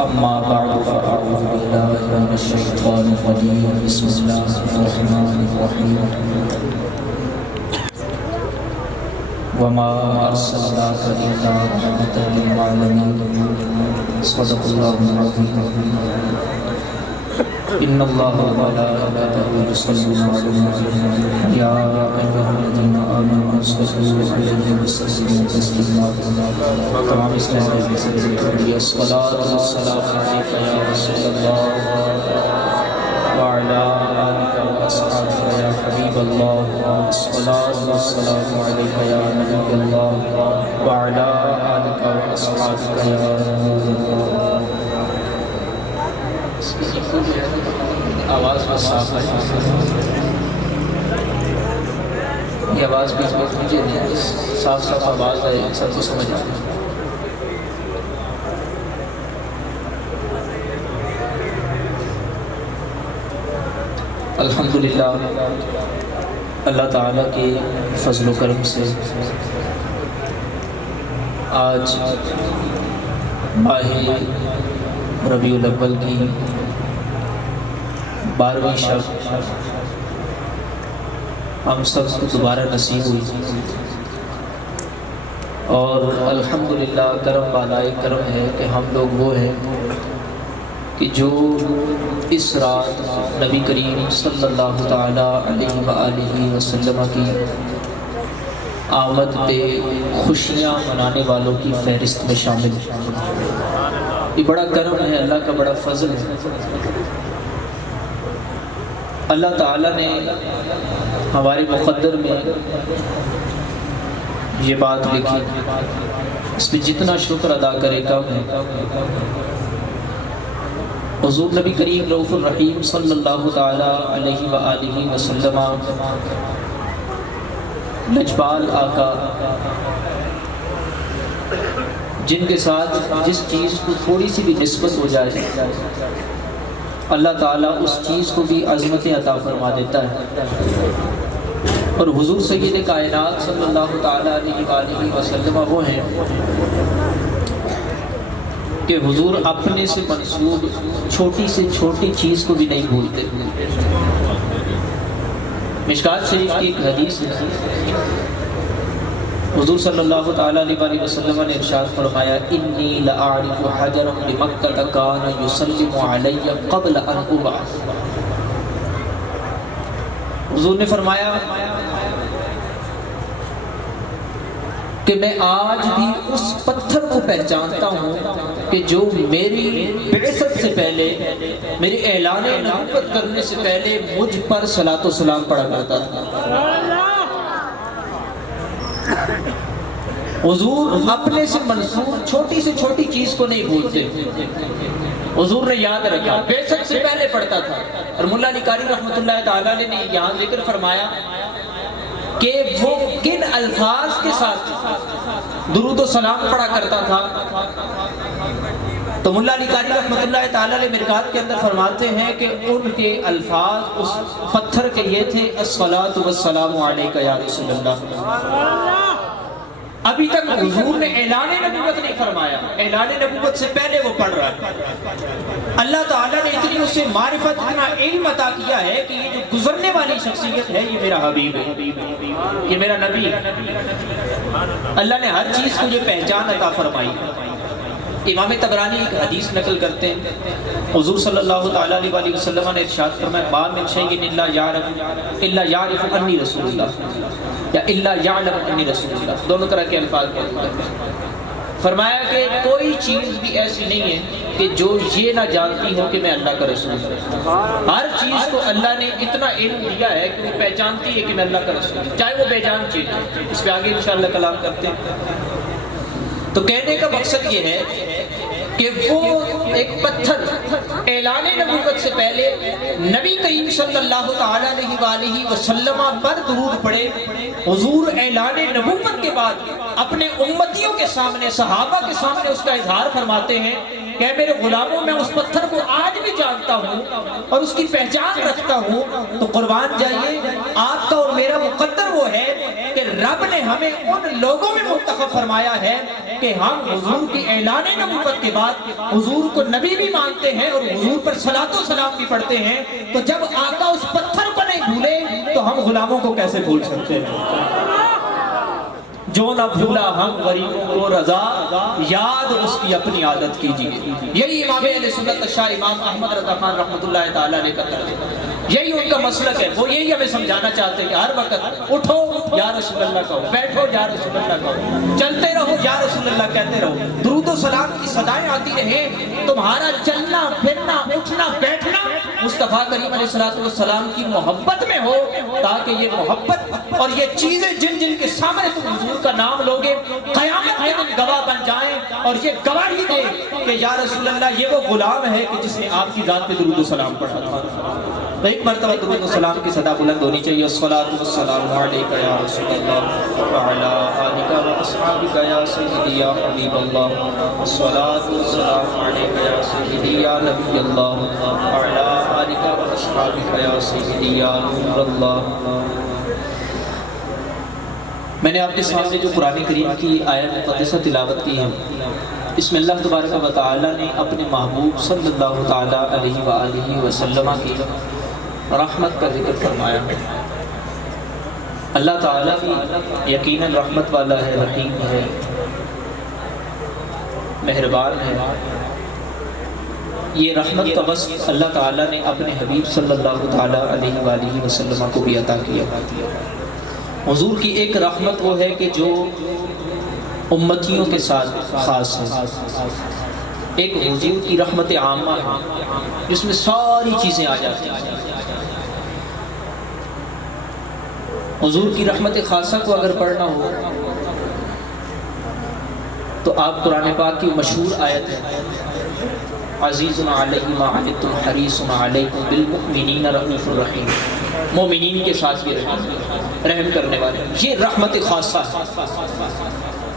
أما بعد فأعوذ بالله من الشيطان الرجيم بسم الله الرحمن الرحيم وما أرسلناك إلا رحمة للعالمين صدق الله العظيم إن الله وملائكته يصلون على النبي يا أيها الذين آمنوا صلوا عليه وسلموا تسليما تمام اسلام کی الصلاة والسلام عليك يا رسول الله وعلى آلك وأصحابك يا حبيب الله الصلاة والسلام عليك يا نبي الله وعلى آلك وأصحابك يا نور الله. آواز بس صاف ہے، یہ آواز بھی مجھے نہیں، صاف صاف آواز ہے، سب کو سمجھ آئے. الحمدللہ اللہ تعالیٰ کے فضل و کرم سے آج ماہ ربیع الاول کی 12ویں شب ہم سب کو دوبارہ نصیب ہوئی اور الحمدللہ کرم بالائے کرم ہے کہ ہم لوگ وہ ہیں کہ جو اس رات نبی کریم صلی اللہ تعالیٰ علیہ وآلہ وسلم کی آمد پہ خوشیاں منانے والوں کی فہرست میں شامل ہے. یہ بڑا کرم ہے، اللہ کا بڑا فضل ہے. اللہ تعالیٰ نے ہمارے مقدر میں یہ بات لکھی، اس پہ جتنا شکر ادا کرے کم ہے. حضور نبی کریم رؤوف الرحیم صلی اللہ تعالیٰ علیہ وآلہ وسلم لجپال آقا جن کے ساتھ جس چیز کو تھوڑی سی بھی نسبت ہو جائے اللہ تعالیٰ اس چیز کو بھی عظمتیں عطا فرما دیتا ہے. اور حضور سید کائنات صلی اللہ تعالیٰ علیہ وآلہ وسلم وہ ہیں کہ حضور اپنے سے منسوب چھوٹی سے چھوٹی چیز کو بھی نہیں بھولتے. مشکات شریف کی ایک حدیث ہے، حضور صلی اللہ تعالیٰ علیہ وسلم نے ارشاد فرمایا انی لأعرف حجرا بمکہ کان یسلم علی قبل ان ابعث. حضور نے فرمایا کہ میں آج بھی اس پتھر کو پہچانتا ہوں کہ جو میری بعثت سے پہلے، میری اعلان نبوت کرنے سے پہلے مجھ پر صلاۃ و سلام پڑھا کرتا تھا. حضور اپنے سے منسوب چھوٹی سے چھوٹی چیز کو نہیں بھولتے. حضور نے یاد رکھا، بعثت سے پہلے پڑھتا تھا. اور مولا علی قاری رحمۃ اللہ تعالیٰ نے یہاں ذکر فرمایا کہ وہ کن الفاظ کے ساتھ درود و سلام پڑھا کرتا تھا. تو مولا علی قاری رحمۃ اللہ تعالیٰ علیہ مرکات کے اندر فرماتے ہیں کہ ان کے الفاظ اس پتھر کے یہ تھے الصلاۃ والسلام علیک یا رسول اللہ. ابھی تک حضور نے اعلان نبوت نہیں فرمایا، اعلان نبوت سے پہلے وہ پڑھ رہا ہے. اللہ تعالیٰ نے اتنی اسے معرفت، اتنا علم عطا کیا ہے کہ یہ جو گزرنے والی شخصیت ہے یہ میرا حبیب ہے، یہ میرا نبی ہے. اللہ نے ہر چیز کو یہ پہچان عطا فرمائی. امام طبرانی ایک حدیث نقل کرتے ہیں، حضور صلی اللہ تعالیٰ علیہ وسلم نے ارشاد فرمایا ما من شیء الا یعرف انی رسول اللہ یا الا یعلم انی رسول اللہ. دونوں طرح کے الفاظ ہیں. فرمایا کہ کوئی چیز بھی ایسی نہیں ہے کہ جو یہ نہ جانتی ہو کہ میں اللہ کا رسول ہوں. ہر چیز کو اللہ نے اتنا علم دیا ہے کہ وہ پہچانتی ہے کہ میں اللہ کا رسول ہوں، چاہے وہ بے جان چیز ہے. اس پہ آگے انشاءاللہ کلام کرتے ہیں. تو کہنے کا مقصد یہ ہے کہ وہ ایک پتھر اعلان نبوت سے پہلے نبی کریم صلی اللہ تعالیٰ علیہ وآلہ وسلم پر درود پڑھے. حضور اعلان نبوت کے بعد اپنے امتیوں کے سامنے، صحابہ کے سامنے اس کا اظہار فرماتے ہیں کہ اے میرے غلاموں، میں اس پتھر کو آج بھی جانتا ہوں اور اس کی پہچان رکھتا ہوں۔ تو قربان جائیے، آپ کا اور میرا مقدر وہ ہے کہ رب نے ہمیں ان لوگوں میں منتخب فرمایا ہے کہ ہم حضور کی اعلان نبوت کے بعد حضور کو نبی بھی مانتے ہیں اور حضور پر صلاۃ و سلام بھی پڑھتے ہیں۔ تو جب آقا اس پتھر کو نہیں بھولے تو ہم غلاموں کو کیسے بھول سکتے ہیں؟ جو نہ بھولا ہم غریبوں کو رضا، یاد اس کی اپنی عادت کیجیے۔ یہی امام اہل سنت شاہ امام احمد رضا خان رحمۃ اللہ تعالی علیہ کا طرز ہے، یہی ان کا مسلک ہے۔ وہ یہی ہمیں سمجھانا چاہتے ہیں کہ ہر وقت اٹھو یا رسول اللہ کہو، بیٹھو یا رسول اللہ کہو، چلتے رہو یا رسول اللہ کہتے رہو، درود و سلام کی صدائیں آتی رہیں، تمہارا چلنا پھرنا اٹھنا بیٹھنا مصطفیٰ کریم علیہ السلام کی محبت میں ہو، تاکہ یہ محبت اور یہ چیزیں جن جن کے سامنے تم حضور کا نام لوگے قیامت کے دن گواہ بن جائیں اور یہ گواہی دے کہ یا رسول اللہ یہ وہ غلام ہے کہ جس نے آپ کی ذات پہ درود و سلام پڑھا تھا۔ تو ایک مرتبہ درود و سلام کی صدا بلند ہونی چاہیے۔ الصلاۃ والسلام علیک یا رسول اللہ وعلی آلک واصحابک یا سیدی یا حبیب اللہ، الصلاۃ والسلام علیک یا سیدی یا نبی اللہ وعلی آلک واصحابک یا سیدی یا نور اللہ۔ میں نے آپ کے سامنے جو قرآن کریم کی آیت مقدسہ تلاوت کی ہے، اس میں اللہ تبارک و تعالی نے اپنے محبوب صلی اللہ تعالی علیہ وآلہ وسلم کی رحمت کا ذکر فرمایا۔ اللہ تعالیٰ بھی یقیناً رحمت والا ہے، رحیم ہے، مہربان ہے۔ یہ رحمت کا وصف اللہ تعالیٰ نے اپنے حبیب صلی اللہ تعالی علیہ وآلہ وسلم کو بھی عطا کیا۔ حضور کی ایک رحمت وہ ہے کہ جو امتیوں کے ساتھ خاص ہے، ایک حضور کی رحمت عامہ ہے جس میں ساری چیزیں آ جاتی ہیں۔ حضور کی رحمت خاصہ کو اگر پڑھنا ہو تو آپ قرآن پاک کی مشہور آیت ہے، عزیز علیہ ما عنتم حریص علیکم بالمؤمنین رؤوف الرحیم، مومنین کے ساتھ بھی رحم کرنے والے، یہ رحمت خاصہ ہے۔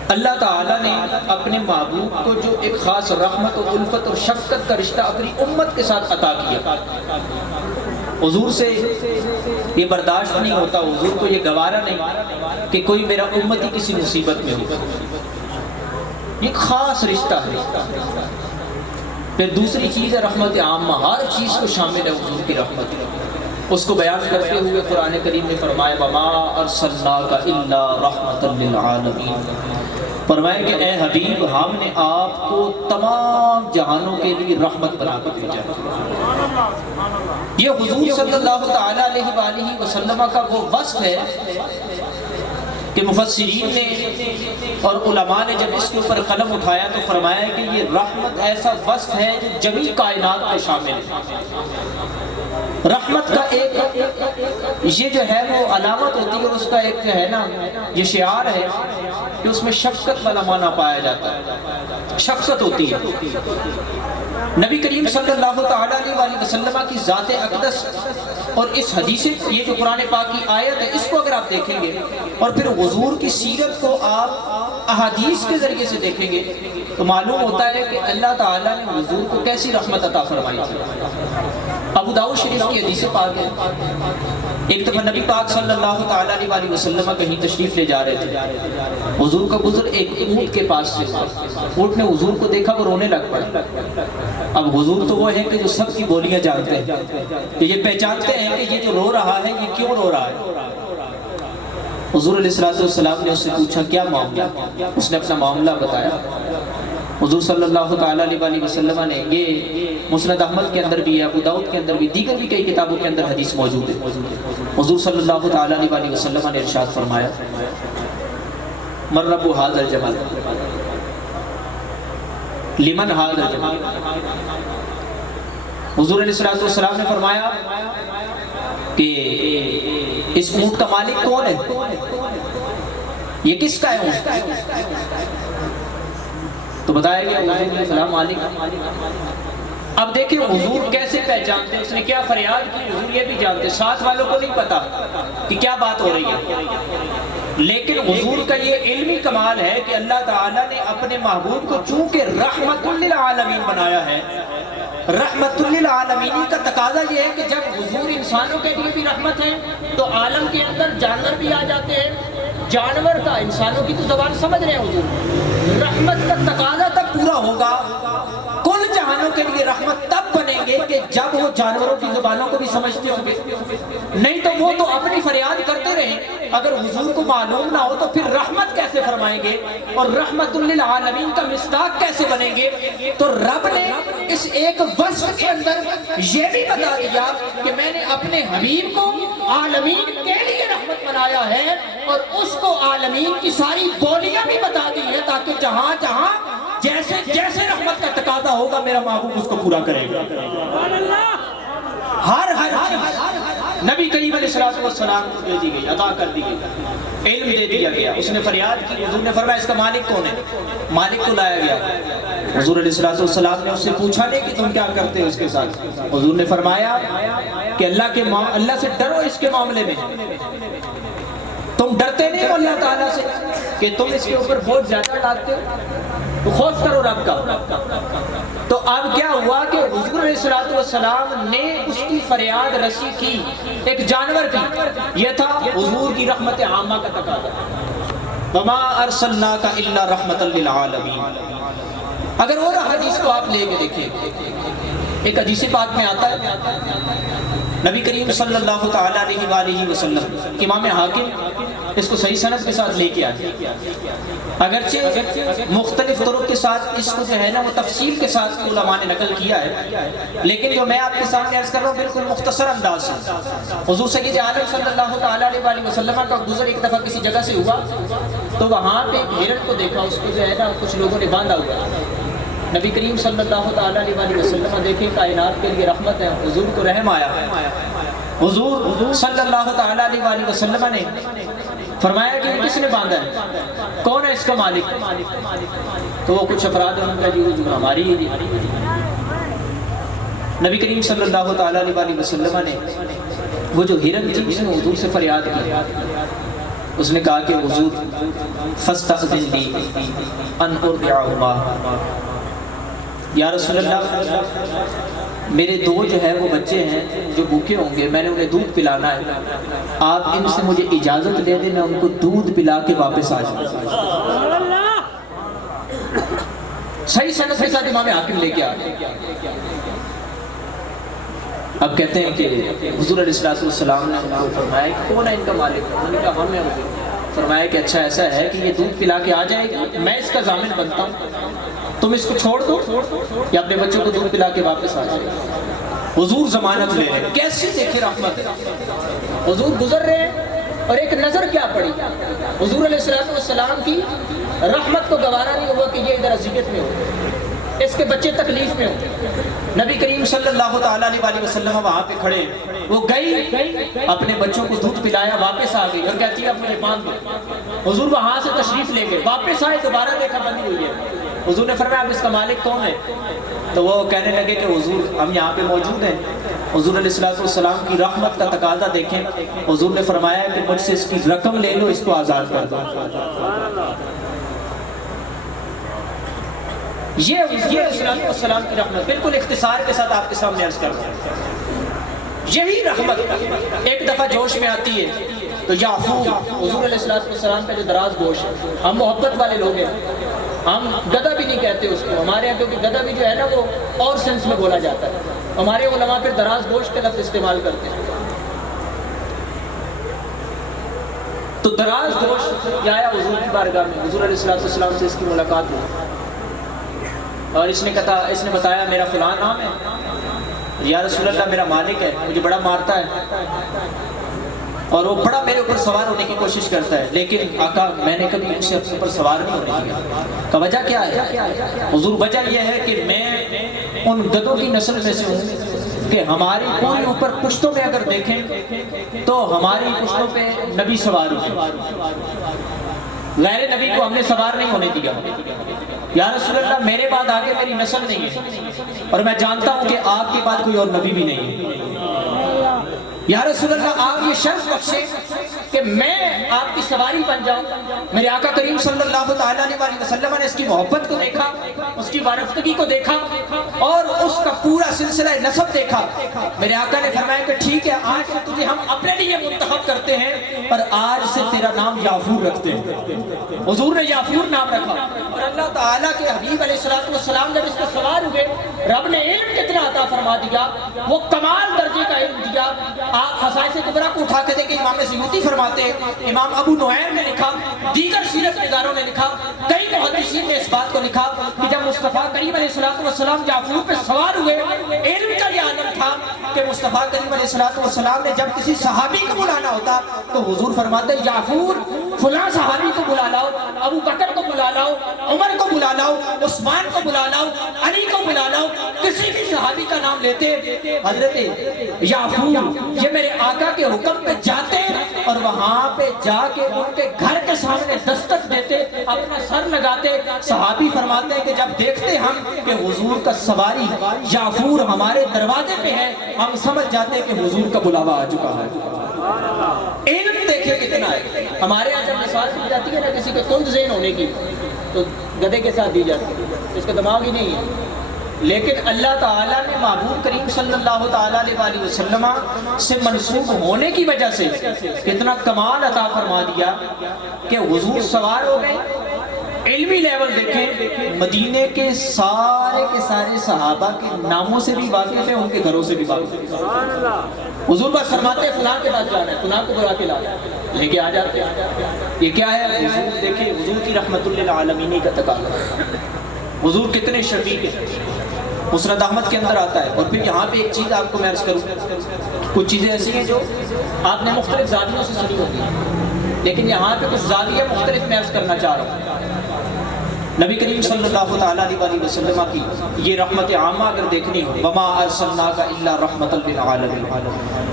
اللہ تعالیٰ نے اپنے محبوب کو جو ایک خاص رحمت و الفت اور شفقت کا رشتہ اپنی امت کے ساتھ عطا کیا، حضور سے یہ برداشت نہیں ہوتا، حضور کو یہ گوارا نہیں کہ کوئی میرا امتی کسی مصیبت میں ہو، یہ خاص رشتہ ہے۔ پھر دوسری چیز ہے رحمت عامہ، ہر چیز کو شامل ہے حضور کی رحمت۔ اس کو بیان کرتے ہوئے قرآن کریم نے فرمایا وَمَا أَرْسَلْنَاكَ إِلَّا رَحْمَةً لِّلْعَالَمِينَ، فرمایا کہ اے حبیب ہم نے آپ کو تمام جہانوں کے لیے رحمت بنا کر بھیجا۔ یہ حضور صلی اللہ تعالی علیہ وآلہ وسلم کا وہ وصف ہے کہ مفسرین نے اور علماء نے جب اس کے اوپر قلم اٹھایا تو فرمایا کہ یہ رحمت ایسا وصف ہے جو جمیع کائنات کو شامل ہے۔ رحمت کا ایک یہ جو ہے وہ علامت ہوتی ہے اور اس کا ایک جو ہے نا یہ شعار ہے کہ اس میں شفقت والا معنی پایا جاتا ہے، شفقت ہوتی ہے۔ نبی کریم صلی اللہ تعالی علیہ وسلم کی ذات اقدس اور اس حدیث یہ جو قرآن پاک کی آیت ہے اس کو اگر آپ دیکھیں گے اور پھر حضور کی سیرت کو آپ احادیث کے ذریعے سے دیکھیں گے تو معلوم ہوتا ہے کہ اللہ تعالیٰ نے حضور کو کیسی رحمت عطا فرمائی تھی۔ ابو داؤد شریف کی حدیث پاک ہے، ایک دفعہ نبی پاک صلی اللہ تعالی علیہ وسلم کہیں تشریف لے جا رہے تھے، حضور کا گزر ایک اونٹ کے پاس سے، اونٹ نے حضور کو دیکھا وہ رونے لگ پڑا۔ اب حضور تو وہ ہے کہ جو سب کی بولیاں جانتے ہیں، کہ یہ پہچانتے ہیں کہ یہ جو رو رہا ہے یہ کیوں رو رہا ہے۔ حضور علیہ السلام نے اس سے پوچھا کیا معاملہ، اس نے اپنا معاملہ بتایا۔ حضور صلی اللہ تعالی علیہ وسلم نے، یہ مسند احمد کے اندر بھی ہے، ابو داؤد کے اندر بھی، دیگر بھی کئی کتابوں کے اندر حدیث موجود ہے۔ حضور صلی اللہ تعالی علیہ وسلم نے ارشاد فرمایا من رب ھذا الجمل لمن ھذا الجمل، حضور علیہ السلام نے فرمایا کہ اس اونٹ کا مالک کون ہے، یہ کس کا ہے اونٹ؟ تو بتایا گیا حضور علیہ السلام مالک۔ اب دیکھیں حضور کیسے پہچانتے، اس نے کیا فریاد کی، حضور یہ بھی جانتے، ساتھ والوں کو نہیں پتا کہ کیا بات ہو رہی ہے۔ لیکن حضور کا یہ علمی کمال ہے کہ اللہ تعالیٰ نے اپنے محبوب کو چونکہ رحمت للعالمین بنایا ہے، رحمت للعالمین کا تقاضا یہ ہے کہ جب حضور انسانوں کے لیے بھی رحمت ہے تو عالم کے اندر جانور بھی آ جاتے ہیں، جانور کا انسانوں کی تو زبان سمجھ رہے ہیں حضور، رحمت کا تقاضا تب پورا ہوگا، کل جہانوں کے لیے رحمت تب بنیں گے کہ جب وہ جانوروں کی زبانوں کو بھی سمجھتے ہوں گے، نہیں تو وہ تو اپنی فریاد کرتے رہیں، اگر حضور کو معلوم نہ ہو تو پھر رحمت کیسے فرمائیں گے اور رحمت للعالمین کا مصداق کیسے بنیں گے؟ تو رب نے اس ایک وصف کے اندر یہ بھی بتا دیا کہ میں نے اپنے حبیب کو عالمین کے لیے رحمت بنایا ہے، اور اس کو عالمین کی ساری بولیاں بھی بتا دی ہیں تاکہ جہاں جہاں جیسے جیسے رحمت کا تقاضا ہوگا میرا محبوب اس کو پورا کرے گا۔ ہر چیز نبی کریم علیہ السلام کو دے دی گئی، عطا کر دی گئی، علم دے دیا گیا، اس نے فریاد کی، حضور نے فرمایا اس کا مالک کون ہے؟ مالک کو لایا گیا، حضور علیہ السلام نے اس سے پوچھا نہیں کہ تم کیا کرتے ہو اس کے ساتھ، حضور نے فرمایا کہ اللہ سے ڈرو اس کے معاملے میں، تم ڈرتے نہیں ہو اللہ تعالیٰ سے کہ تم اس کے اوپر بہت زیادہ ڈالتے ہو، تو خوف کرو رب کا۔ تو اب کیا ہوا کہ حضور علیہ السلام نے اس کی فریاد رسی کی، ایک جانور کی، یہ تھا حضور کی رحمت عامہ کا تقاضا، وما ارسلناک الا رحمتا للعالمین۔ اگر اور حدیث کو آپ لے کے دیکھیں، ایک حدیث پاک میں آتا ہے نبی کریم صلی اللہ تعالی علیہ وآلہ وسلم، امام حاکم اس کو صحیح سند کے ساتھ لے کے آئے، اگرچہ مختلف طرق کے ساتھ اس کو جو ہے نا وہ تفصیل کے ساتھ علماء نے نقل کیا ہے، لیکن جو میں آپ کے سامنے عرض کر رہا ہوں بالکل مختصر انداز سے، حضور سید عالم صلی اللہ تعالی علیہ وآلہ وسلم کا گزر ایک دفعہ کسی جگہ سے ہوا تو وہاں پہ ایک ہرن کو دیکھا، اس کو جو ہے نا کچھ لوگوں نے باندھا ہوا، نبی کریم صلی اللہ تعالی علیہ وآلہ وسلم دیکھیں کائنات کے لیے رحمت ہے، حضور کو رحم آیا، حضور صلی اللہ تعالی علیہ وآلہ وسلم نے فرمایا کہ کس نے باندھا ہے، کون ہے اس کا مالک؟ تو وہ کچھ افراد ان کا جی ہماری ہی، نبی کریم صلی اللہ تعالی علیہ وآلہ وسلم نے وہ جو ہرن تھی اس نے حضور سے فریاد کی، اس نے کہا کہ حضور فاستأذن لی ان ارضعہما، یا رسول اللہ میرے دو جو ہے وہ بچے ہیں جو بھوکے ہوں گے، میں نے انہیں دودھ پلانا ہے، آپ ان سے مجھے اجازت دے دیں میں ان کو دودھ پلا کے واپس آ جاؤں۔ صحیح سند کے ساتھ امام حاکم لے کے آ گئے۔ اب کہتے ہیں کہ حضور علیہ السلام نے ان کو فرمایا کہ کون ہے ان کا مالک؟ انہوں نے کہا ہم ہیں حضور۔ فرمایا کہ اچھا ایسا ہے کہ یہ دودھ پلا کے آ جائے گی، میں اس کا ضامن بنتا ہوں، تم اس کو چھوڑ دو یا اپنے بچوں کو دودھ پلا کے واپس آ جائے۔ حضور ضمانت لے رہے، کیسی دیکھے رحمت ہے، حضور گزر رہے ہیں اور ایک نظر کیا پڑی، حضور علیہ السلام کی رحمت کو گوارا نہیں ہوا کہ یہ ادھر اذیت میں ہو، اس کے بچے تکلیف میں ہو۔ نبی کریم صلی اللہ تعالی علیہ وآلہ وسلم وہاں پہ کھڑے، وہ گئی اپنے بچوں کو دودھ پلایا، واپس آ گئی اور کہتی ہے اب مجھے باندھ دو۔ حضور وہاں سے تشریف لے گئے، واپس آئے، دوبارہ دیکھا بندی ہوئی ہے، حضور نے فرمایا اب اس کا مالک کون ہے؟ تو وہ کہنے لگے کہ حضور ہم یہاں پہ موجود ہیں۔ حضور علیہ السلام کی رحمت کا تقاضا دیکھیں، حضور نے فرمایا کہ مجھ سے اس کی رقم لے لو، اس کو آزاد کر دو۔ یہ علیہ السلام کی رحمت بالکل اختصار کے ساتھ آپ کے سامنے عرض کر رہا ہوں۔ یہی رحمت ایک دفعہ جوش میں آتی ہے تو یعفو، حضور علیہ السلام کا جو دراز گوش ہے، ہم محبت والے لوگ ہیں، ہم گدھا بھی نہیں کہتے اس کو ہمارے یہاں، کیونکہ گدھا بھی جو ہے نا وہ اور سینس میں بولا جاتا ہے، ہمارے علماء پھر دراز گوشت کا لفظ استعمال کرتے ہیں۔ تو دراز گوشت یہ آیا حضور کی بارگاہ میں، حضور علیہ السلام سے اس کی ملاقات ہوئی اور اس نے بتایا میرا فلاں نام ہے، یا رسول اللہ میرا مالک ہے، مجھے بڑا مارتا ہے اور وہ بڑا میرے اوپر سوار ہونے کی کوشش کرتا ہے، لیکن آقا میں نے کبھی اسے اپنے اوپر سوار نہیں ہونے دیا۔ کا وجہ کیا ہے؟ حضور وجہ یہ ہے کہ میں ان گدھوں کی نسل میں سے ہوں کہ ہماری پوری اوپر پشتوں میں اگر دیکھیں تو ہماری پشتوں پہ نبی سوار ہوئے، غیر نبی کو ہم نے سوار نہیں ہونے دیا۔ یا رسول اللہ میرے بعد آگے میری نسل نہیں ہے اور میں جانتا ہوں کہ آپ کے بعد کوئی اور نبی بھی نہیں ہے، یا رسول اللہ آپ یہ شرف بخشے کہ میں آپ کی سواری بن جاؤں. میرے آقا کریم صلی اللہ تعالیٰ علیہ وسلم نے اس کی محبت کو دیکھا, اس کی وارفتگی کو دیکھا اور اس کا پورا سلسلہ نسب دیکھا. میرے آقا نے فرمایا کہ ٹھیک ہے, آج سے تجھے ہم اپنے لیے منتخب کرتے ہیں, پر آج سے تیرا نام یافور رکھتے ہیں. حضور نے یافور نام رکھا. اور اللہ تعالیٰ کے حبیب علیہ السلام جب اس پر سوار ہوئے, رب نے علم کتنا عطا فرما دیا, وہ کمال درجے کا علم دیا. آپ خصائص کبریٰ کو اٹھا کے دیکھیں, امام سیوطی فرماتے ہیں, امام ابو نعیم نے لکھا, دیگر سیرت نگاروں نے لکھا, کئی محدثین نے اس بات کو لکھا کہ جب مصطفیٰ کریم علیہ السلام یافور پہ سوار ہوئے, علم کا یہ عالم تھا کہ مصطفیٰ کریم علیہ السلام نے جب کسی صحابی کو بلانا ہوتا تو حضور فرماتے یافور فلاں صحابی کو بلا لاؤ, ابو بکر کو بلا لاؤ, عمر کو بلا لاؤ, عثمان کو بلا لاؤ, علی کو بلا لاؤ. کسی بھی صحابی کا نام لیتے, حضرت یافور یہ میرے آقا کے حکم پہ جاتے اور وہاں پہ جا کے ان کے گھر کے سامنے دستک دیتے, اپنا سر لگاتے. صحابی فرماتے ہیں کہ جب دیکھتے ہم کہ حضور کا سواری یافور ہمارے دروازے پہ ہے, ہم سمجھ جاتے ہیں کہ حضور کا بلاوا آ چکا ہے. علم دیکھیں کتنا ہے. ہمارے یہاں جب مثال دی جاتی ہے نا کسی کے تند ذہن ہونے کی, تو گدھے کے ساتھ دی جاتی ہے, اس کا دماغ ہی نہیں ہے. لیکن اللہ تعالیٰ نے محبوب کریم صلی اللہ تعالیٰ علیہ وسلم سے منسوب ہونے کی وجہ سے کتنا کمال عطا فرما دیا کہ حضور سوار ہو گئے. علمی لیول دیکھیں, مدینے کے سارے صحابہ کے ناموں سے بھی واقف ہیں, ان کے گھروں سے بھی واقف ہیں. حضور بس فرماتے ہیں فلاں کے پاس جانا ہے, فلاں کو بلا کے لانا ہے, لے کے آ جاتے ہیں. یہ کیا ہے؟ حضور دیکھیں, حضور کی رحمت للعالمین کا تقاضا. حضور کتنے شفیق ہیں. مسند احمد کے اندر آتا ہے. اور پھر یہاں پہ ایک چیز آپ کو میں عرض کروں, کچھ چیزیں ایسی ہیں جو آپ نے مختلف زاویوں سے سنی ہوتی ہیں, لیکن یہاں پہ کچھ زاویہ مختلف میں عرض کرنا چاہ رہا ہوں. نبی کریم صلی اللہ تعالیٰ علیہ وسلم کی یہ رحمت عامہ اگر دیکھنی ہو, وما ارسلناک الا رحمۃ للعالمین,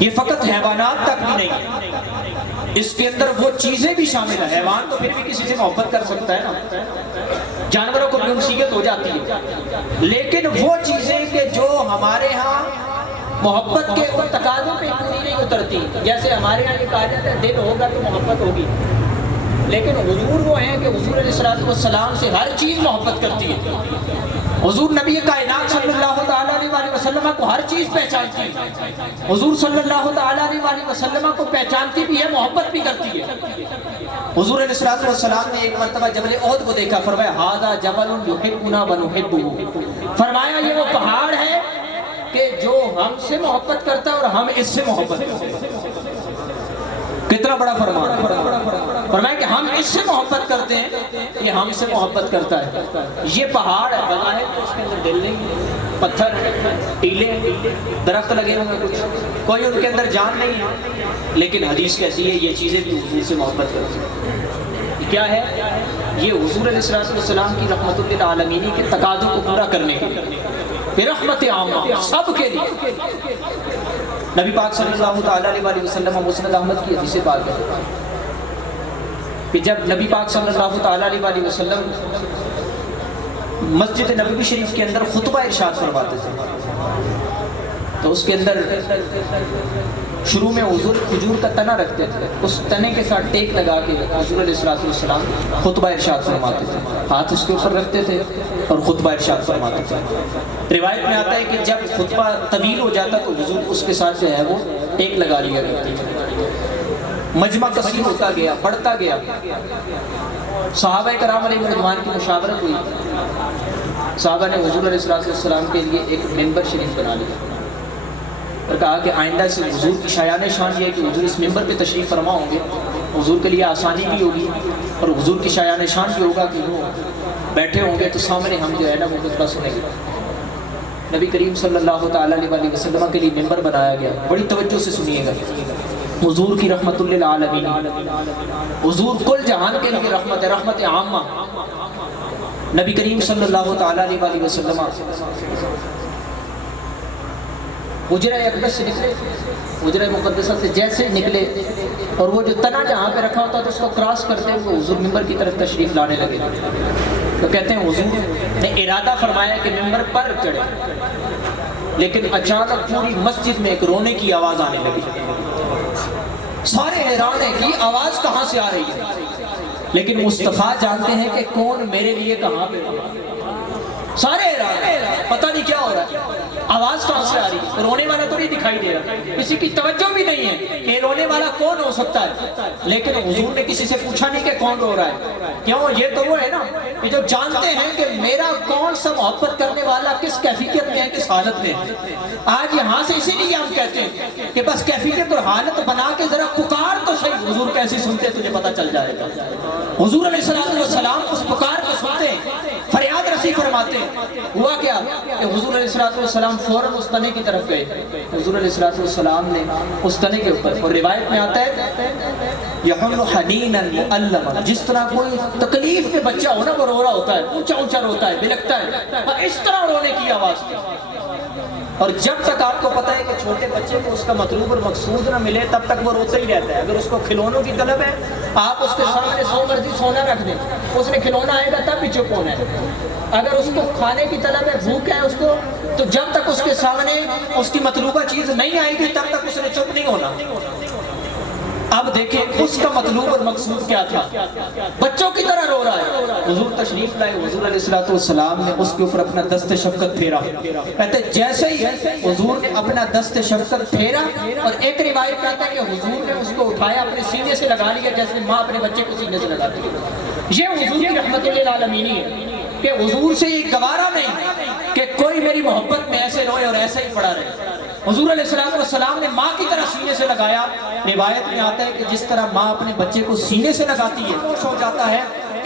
یہ فقط حیوانات تک بھی نہیں, اس کے اندر وہ چیزیں بھی شامل ہیں. حیوان تو پھر بھی کسی سے محبت کر سکتا ہے نا, جانوروں کو بھی انسیت ہو جاتی ہے, لیکن وہ چیزیں کہ جو ہمارے ہاں محبت کے اور تقاضوں پہ پوری نہیں اترتی. جیسے ہمارے یہاں یہ کہا جاتا ہے دل ہوگا تو محبت ہوگی, لیکن حضور وہ ہیں کہ حضور علیہ السلام سے ہر چیز محبت کرتی ہے. حضور نبی کائنات صلی اللہ تعالیٰ علیہ وسلم کو ہر چیز پہچانتی ہے. حضور صلی اللہ تعالیٰ علیہ وسلم کو پہچانتی بھی ہے, محبت بھی کرتی ہے. حضور علیہ السلام نے ایک مرتبہ جبل احد کو دیکھا, فرمایا ھذا جبل یحبنا ونحبہ, فرمایا یہ وہ پہاڑ ہے کہ جو ہم سے محبت کرتا ہے اور ہم اس سے محبت کرتے ہیں. کتنا بڑا فرمان ہے. فرمایا کہ ہم اس سے محبت کرتے ہیں, یہ ہم سے محبت کرتا ہے. یہ پہاڑ ہے, بظاہر تو اس کے اندر دل نہیں, پتھر ٹیلے درخت لگے ہوئے, کچھ کوئی ان کے اندر جان نہیں ہے, لیکن حدیث کہتی ہے یہ چیزیں بھی حضور سے محبت کرتی ہیں. کیا ہے یہ؟ حضور علیہ السلام کی رحمت للعالمین کے تقاضوں کو پورا کرنے کے لیے, رحمت عامہ سب کے لیے. نبی پاک صلی اللہ تعالیٰ علیہ وسلم مسند احمد کی حدیث پاک ہے کہ جب نبی پاک صلی اللہ تعالیٰ علیہ وسلم مسجد نبوی شریف کے اندر خطبہ ارشاد فرماتے تھے, تو اس کے اندر شروع میں حضور کھجور کا تنا رکھتے تھے, اس تنے کے ساتھ ٹیک لگا کے حضور علیہ السلام خطبہ ارشاد فرماتے تھے, ہاتھ اس کے اوپر رکھتے تھے اور خطبہ ارشاد فرماتے تھے. روایت میں آتا ہے کہ جب خطبہ طویل ہو جاتا تو حضور اس کے ساتھ جو ہے وہ ٹیک لگا لیا کرتے تھے. مجمع کثیر ہوتا گیا, بڑھتا گیا. صحابہ کرام علیہ رضوان کی مشاورت ہوئی, صحابہ نے حضور علیہ السلام کے لیے ایک منبر شریف بنا لیا اور کہا کہ آئندہ سے حضور کی شایان شان یہ ہے کہ حضور اس منبر پہ تشریف فرما ہوں گے, حضور کے لیے آسانی بھی ہوگی اور حضور کی شایان شان بھی ہوگا کہ وہ بیٹھے ہوں گے تو سامنے ہم جو ہے نا وہ خطبہ سنیں گے. نبی کریم صلی اللہ تعالیٰ علیہ وسلم کے لیے منبر بنایا گیا. بڑی توجہ سے سنیے گا, حضور کی رحمت للعالمین, حضور کل جہان کے لیے رحمت ہے, رحمت عامہ. نبی کریم صلی اللہ تعالیٰ علیہ وسلم حجرہ اقدس سے نکلے, حجرہ مقدسہ سے جیسے نکلے اور وہ جو تنا جہاں پہ رکھا ہوتا تو اس کو کراس کرتے ہوئے حضور منبر کی طرف تشریف لانے لگے. تو کہتے ہیں حضور نے ارادہ فرمایا کہ منبر پر چڑھے, لیکن اچانک پوری مسجد میں ایک رونے کی آواز آنے لگی. سارے حیران ہیں کہ آواز کہاں سے آ رہی ہے، لیکن مصطفیٰ جانتے ہیں کہ کون میرے لیے کہاں پہ رہا۔ سارے حیران ہیں، پتہ نہیں کیا ہو رہا ہے، آواز کہاں سے آ رہی ہے، رونے والا تو نہیں دکھائی دے رہا، کسی کی توجہ بھی نہیں ہے کہ رونے والا کون ہو سکتا ہے، لیکن حضور نے کسی سے پوچھا نہیں کہ کون رو رہا ہے، کیوں؟ یہ تو وہ ہے نا کہ جو جانتے ہیں کہ میرا کون سا محبت کرنے والا کس کیفیت میں ہے، کس حالت میں ہے۔ آج یہاں سے اسی لیے ہم کہتے ہیں کہ بس کیفیت اور حالت بنا کے ذرا پکار تو صحیح، حضور کیسی سنتے تجھے پتہ چل جائے گا۔ حضور علیہ السلام اس پکار کو سنتے ہیں، فریاد رسی فرماتے ہیں۔ ہوا کیا کہ حضور علیہ السلام فوراً اس تنے کی طرف گئے، حضور علیہ السلام نے اس تنے کے اوپر، اور روایت میں آتا ہے یحن حنینا مؤلما، جس طرح کوئی تکلیف میں بچہ ہو نا وہ رو رہا ہوتا ہے، اونچا اونچا روتا ہے، بلکتا ہے، اس طرح رونے کی آواز تھی۔ اور جب تک آپ کو پتہ ہے کہ چھوٹے بچے کو اس کا مطلوب اور مقصود نہ ملے تب تک وہ روتا ہی رہتا ہے۔ اگر اس کو کھلونوں کی طلب ہے، آپ اس کے سامنے سو مرضی سونا رکھ دیں، اس نے کھلونا آئے گا تب بھی چپ ہونا ہے۔ اگر اس کو کھانے کی طلب ہے، بھوک ہے اس کو، تو جب تک اس کے سامنے اس کی مطلوبہ چیز نہیں آئے گی تب تک اس نے چپ نہیں ہونا۔ اب دیکھیں اس کا مطلوب اور مقصود کیا تھا، بچوں کی طرح رو رہا ہے۔ حضور تشریف لائے، حضور علیہ السلام نے اس کے اوپر اپنا دست شفقت پھیرا، کہتے جیسے ہی حضور نے اپنا دست شفقت پھیرا، اور ایک روایت کہتا ہے کہ حضور نے اس کو اٹھایا، اپنے سینے سے لگا لیا جیسے ماں اپنے بچے کو سینے سے لگاتی ہے۔ یہ حضور کی رحمت للعالمین ہے کہ حضور سے یہ گوارا نہیں کہ کوئی میری محبت میں ایسے روئے اور ایسے ہی پڑا رہے۔ حضور علیہ السلام نے ماں کی طرح سینے سے لگایا۔ روایت میں آتا ہے کہ جس طرح ماں اپنے بچے کو سینے سے لگاتی ہے خوش ہو جاتا ہے،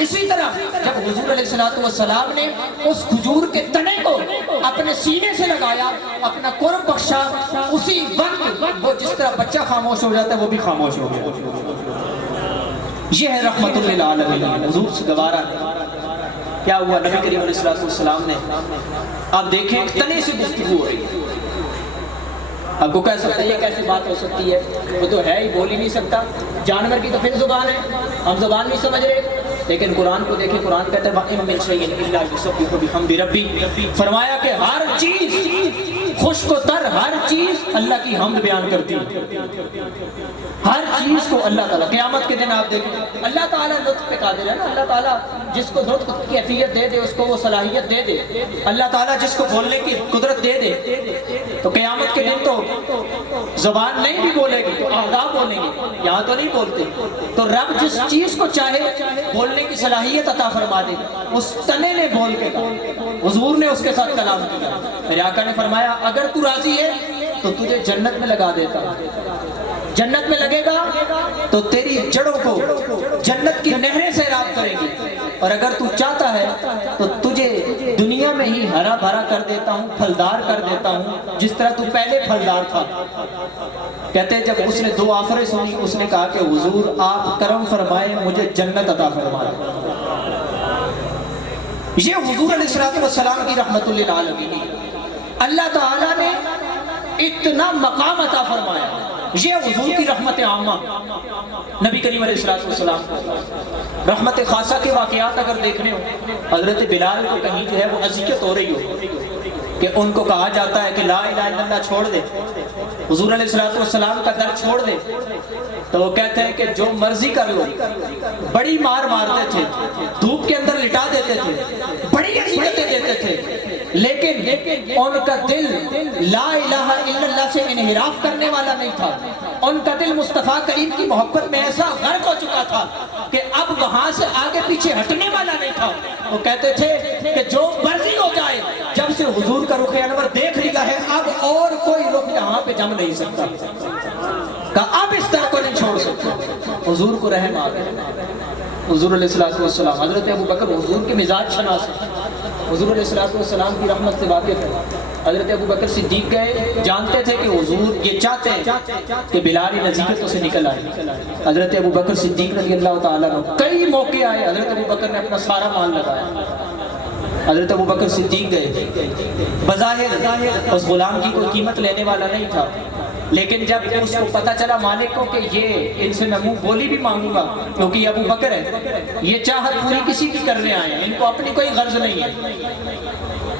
اسی طرح جب حضور علیہ السلام نے اس کھجور کے تنے کو اپنے سینے سے لگایا، اپنا قرب بخشا، اسی وقت وہ جس طرح بچہ خاموش ہو جاتا ہے وہ بھی خاموش ہو گیا۔ یہ ہے رحمت للعالمین، حضور سے گوارا نہیں۔ کیا ہوا؟ نبی کریم علیہ السلام نے، آپ دیکھیں تنے سے گفتگو ہو رہی ہے۔ آپ کو کہہ سکتے ہیں یہ کیسی بات ہو سکتی ہے، وہ تو ہے ہی، بول ہی نہیں سکتا، جانور کی تو پھر زبان ہے، ہم زبان نہیں سمجھ رہے۔ لیکن قرآن کو دیکھیں، قرآن کہتا ہے وَإِن مِّن شَيْءٍ إِلَّا يُسَبِّحُ بِحَمْدِ رَبِّهِ، فرمایا کہ ہر چیز، خشک و تر ہر چیز اللہ کی حمد بیان کرتی ہے، ہر چیز کو اللہ تعالیٰ۔ قیامت کے دن آپ دیکھیں اللہ تعالیٰ لطف پہ قادر ہے نا، اللہ تعالیٰ جس کو لطف کی کیفیت دے دے، اس کو وہ صلاحیت دے دے، اللہ تعالیٰ جس کو بولنے کی قدرت دے دے، تو قیامت کے دن تو زبان نہیں بھی بولے گی تو اعضاء بولیں گے، یہاں تو نہیں بولتے۔ تو رب جس چیز کو چاہے بولنے کی صلاحیت عطا فرما دے، اس تنے نے بول کے کہا، حضور نے اس کے ساتھ کلام کیا۔ میرے آقا نے فرمایا اگر تو راضی ہے تو تجھے جنت میں لگا دیتا، جنت میں لگے گا تو تیری جڑوں کو جنت کی نہریں سیراب کریں گی، اور اگر تو چاہتا ہے تو تجھے دنیا میں ہی ہرا بھرا کر دیتا ہوں، پھلدار کر دیتا ہوں جس طرح تو پہلے پھلدار تھا۔ کہتے ہیں جب اس نے دو آفریں سنی، اس نے کہا کہ حضور آپ کرم فرمائے، مجھے جنت عطا فرمائے۔ یہ حضور علیہ السلام کی رحمت للعالمین، اللہ تعالیٰ نے اتنا مقام عطا فرمایا۔ یہ حضور کی رحمت عامہ، نبی کریم علیہ السلام کو رحمت خاصہ کے واقعات اگر دیکھنے ہو، حضرت بلال کو کہیں جو ہے وہ اذیت ہو رہی ہو کہ ان کو کہا جاتا ہے کہ لا الہ الا اللہ چھوڑ دے، حضور علیہ السلام کا در چھوڑ دے، تو وہ کہتے ہیں کہ جو مرضی کر لو، بڑی مار مارتے تھے، دھوپ کے اندر لٹا دیتے تھے، بڑی اذیتیں دیتے تھے، لیکن ان کا دل لا الہ الا اللہ سے انحراف کرنے والا نہیں تھا۔ ان کا دل مصطفیٰ کریم کی محبت میں ایسا غرق ہو چکا تھا کہ اب وہاں سے آگے پیچھے ہٹنے والا نہیں تھا۔ وہ کہتے تھے کہ جو مرضی ہو جائے، جب سے حضور کا رخ انور دیکھ لیا ہے اب اور کوئی رخ یہاں پہ جم نہیں سکتا، کہا اب اس طرح کو نہیں چھوڑ سکتا۔ حضور کو رحم آ گیا۔ حضور علیہ السلام، حضرت ابو بکر حضور کے مزاج شناس ہیں، حضور علیہ السلام کی رحمت سے واقف ہے۔ حضرت ابو بکر صدیق گئے، جانتے تھے کہ حضور یہ چاہتے ہیں کہ بلال نزیکتوں سے نکل آئے۔ حضرت ابو بکر صدیق رضی اللہ تعالیٰ عنہ کئی موقع آئے، حضرت ابو بکر نے اپنا سارا مال لگایا۔ حضرت ابو بکر صدیق گئے، بظاہر اس غلام کی کوئی قیمت لینے والا نہیں تھا، لیکن جب اس کو پتہ چلا مالک کو کہ یہ ان سے میں منہ بولی بھی مانگوں گا کیونکہ یہ ابو بکر ہے، یہ چاہت پوری کسی کی کرنے آئے ہیں، ان کو اپنی کوئی غرض نہیں ہے،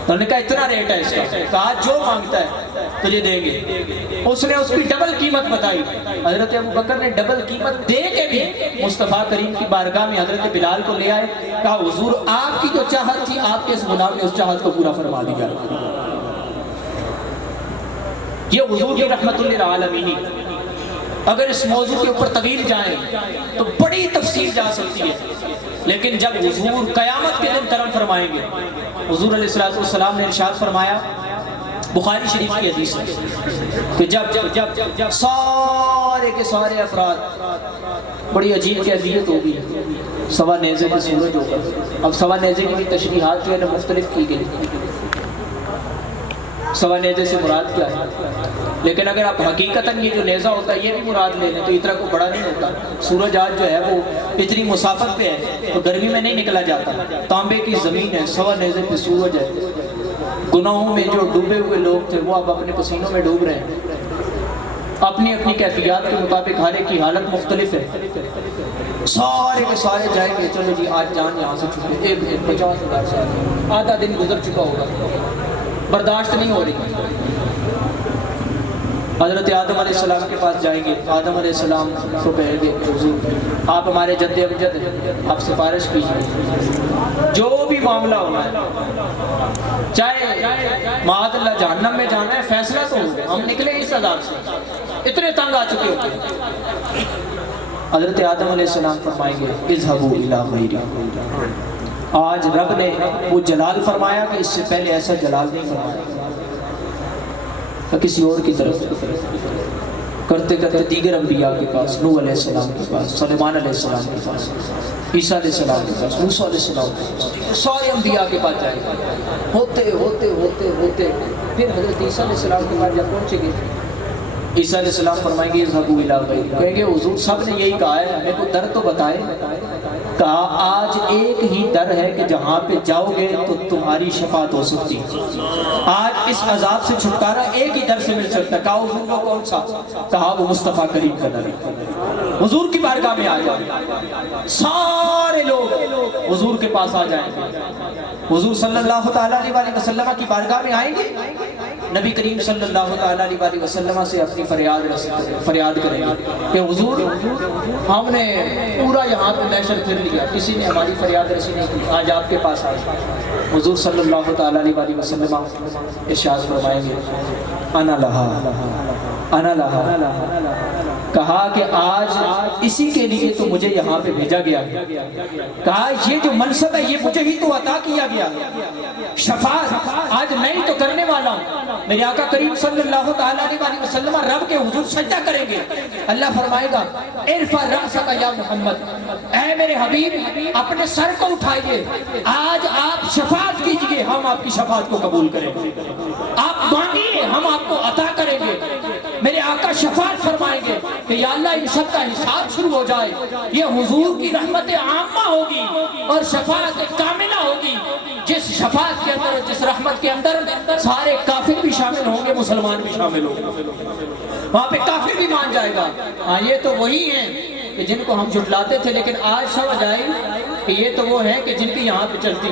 انہوں نے کہا اتنا ریٹ ہے اس کا، کہا جو مانگتا ہے تجھے دیں گے. اس نے اس کی ڈبل قیمت بتائی. حضرت ابو بکر نے ڈبل قیمت دے کے بھی مصطفیٰ کریم کی بارگاہ میں حضرت بلال کو لے آئے. کہا حضور آپ کی جو چاہت تھی آپ کے اس غلام نے اس چاہت کو پورا فرما دیا. یہ حضور کی رحمت للعالمین. اگر اس موضوع کے اوپر طویل جائیں تو بڑی تفصیل جا سکتی ہے، لیکن جب حضور قیامت کے دن کرم فرمائیں گے، حضور علیہ السلام نے ارشاد فرمایا، بخاری شریف کی حدیث ہے کہ جب سارے کے سارے افراد، بڑی عجیب کیفیت ہوگی، سوا نیزے کا سورج ہوگا. اب سوا نیزے کی تشریحات جو ہے نا مختلف کی گئی، سوا نیزے سے مراد کیا ہے، لیکن اگر آپ حقیقتاً یہ جو نیزہ ہوتا ہے یہ بھی مراد لے لیں تو اتنا کو بڑا نہیں ہوتا. سورج آج جو ہے وہ اتنی مسافت پہ ہے تو گرمی میں نہیں نکلا جاتا. تانبے کی زمین ہے، سوا نیزے پہ سورج ہے. گناہوں میں جو ڈوبے ہوئے لوگ تھے وہ اب اپنے پسینوں میں ڈوب رہے ہیں. اپنی اپنی کیفیات کے مطابق ہر ایک کی حالت مختلف ہے. سارے کے سارے جائیں گے، چلو جی آج جان یہاں سے چھوٹے، 50,000 سال، آدھا دن گزر چکا ہوگا، برداشت نہیں ہو رہی. حضرت آدم علیہ السلام کے پاس جائیں گے. آدم علیہ السلام کو کہیں گے حضور آپ ہمارے جد امجد ہیں، آپ سفارش کیجیے، جو بھی معاملہ ہونا ہے، چاہے معاذ اللہ جہنم میں جانا ہے، فیصلہ تو ہو، ہم نکلے اس عذاب سے، اتنے تنگ آ چکے ہوتے ہیں. حضرت آدم علیہ السلام فرمائیں گے اذهبوا الی غیری. آج رب نے وہ جلال فرمایا کہ اس سے پہلے ایسا جلال نہیں فرمایا. کسی اور کی طرف کرتے کرتے دیگر انبیاء کے پاس، نوح علیہ السلام کے پاس، سلیمان علیہ السلام کے پاس، عیسیٰ علیہ السلام کے پاس، موسیٰ علیہ السلام کے پاس، سارے انبیاء کے پاس جائیں گے. ہوتے ہوتے ہوتے ہوتے پھر حضرت عیسیٰ علیہ السلام کے پاس جب پہنچے گے، عیسیٰ علیہ السلام فرمائیں گے اذهبوا الی غیری. کہیں گے حضور سب نے یہی کہا ہے، ہمیں کوئی در تو بتائے. کہا آج ایک ہی در ہے کہ جہاں پہ جاؤ گے تو تمہاری شفاعت ہو سکتی. آج اس عذاب سے چھٹکارا ایک ہی در سے مل سکتا ہے. کہا حضور وہ کون سا؟ کہا وہ مصطفیٰ کریم کا در. حضور کی بارگاہ میں آ جائیں، سارے لوگ حضور کے پاس آ جائیں گے. حضور صلی اللہ تعالیٰ علیہ وسلم کی بارگاہ میں آئیں گے، نبی کریم صلی اللہ تعالیٰ علیہ وسلم سے اپنی فریاد کریں گے کہ حضور ہم نے پورا یہاں پہ محشر پھر لیا، کسی نے ہماری فریاد رسی نہیں کی، آج آپ کے پاس آئے. حضور صلی اللہ تعالیٰ علیہ وسلم ارشاد فرمائیں گے انا لہا انا لہا. کہا کہ آج اسی کے لیے تو مجھے یہاں پہ بھیجا گیا. کہا یہ جو منصب ہے یہ مجھے ہی تو عطا کیا گیا. شفاعت آج میں ہی تو کرنے والا ہوں. میرے آقا کریم صلی اللہ تعالیٰ علیہ وسلم رب کے حضور سجدہ کریں گے. اللہ فرمائے گا ارفع رأسک یا محمد، اے میرے حبیب اپنے سر کو اٹھائیے، آج آپ شفاعت کیجئے، ہم آپ کی شفاعت کو قبول کریں گے. آپ مانگیے ہم آپ کو عطا کریں گے. میرے آقا شفاعت فرمائیں گے کہ یا اللہ ان سب کا حساب شروع ہو جائے. یہ حضور کی رحمت عامہ ہوگی اور شفاعت کاملہ ہوگی، جس شفاعت کے اندر، جس رحمت کے اندر سارے کافر بھی شامل ہوں گے، مسلمان بھی شامل ہوں گے. وہاں پہ کافر بھی مان جائے گا ہاں یہ تو وہی ہیں کہ جن کو ہم جھٹلاتے تھے، لیکن آج سمجھ آئی کہ یہ تو وہ ہیں کہ جن کی یہاں پہ چلتی.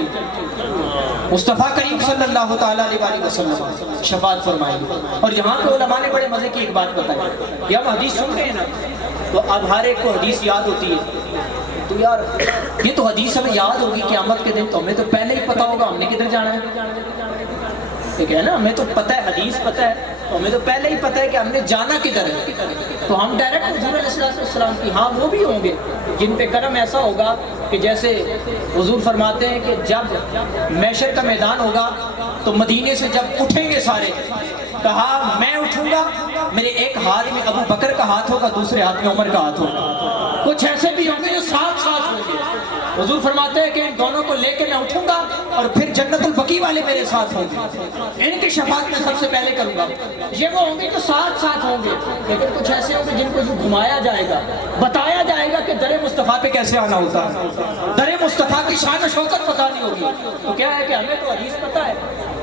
مصطفیٰ کریم صلی اللہ تعالیٰ علیہ وسلم شفاعت فرمائیں گے. اور یہاں پہ علماء نے بڑے مزے کی ایک بات بتائی کہ ہم حدیث سن رہے ہیں نا تو اب ہر ایک کو حدیث یاد ہوتی ہے. تو یار یہ تو حدیث ہمیں یاد ہوگی قیامت کے دن، تو ہمیں تو پہلے ہی پتا ہوگا ہم نے کدھر جانا ہے. ٹھیک ہے نا، ہمیں تو پتہ ہے، حدیث پتہ ہے، تو ہمیں تو پہلے ہی پتہ ہے کہ ہم نے جانا کدھر ہے. تو ہم ڈائریکٹ حضور علیہ السلام کی، ہاں وہ بھی ہوں گے جن پہ کرم ایسا ہوگا کہ جیسے حضور فرماتے ہیں کہ جب محشر کا میدان ہوگا تو مدینے سے جب اٹھیں گے سارے، کہا میں اٹھوں گا، میرے ایک ہاتھ میں ابو بکر کا ہاتھ ہوگا، دوسرے ہاتھ میں عمر کا ہاتھ ہوگا. کچھ ایسے بھی ہوں گے جو ساتھ ساتھ ہوں گے. حضور فرماتے ہیں کہ ان دونوں کو لے کے میں اٹھوں گا اور پھر جنت البقیع والے میرے ساتھ ہوں گے، ان کی شفاعت میں سب سے پہلے کروں گا. یہ وہ ہوں گے جو ساتھ ساتھ ہوں گے. لیکن کچھ ایسے ہوں گے جن کو جو گھمایا جائے گا، بتایا جائے گا کہ در مصطفیٰ پہ کیسے آنا ہوتا ہے، در مصطفیٰ کی شان و شوکت بتانی ہوگی. تو کیا ہے کہ ہمیں تو حدیث پتہ ہے.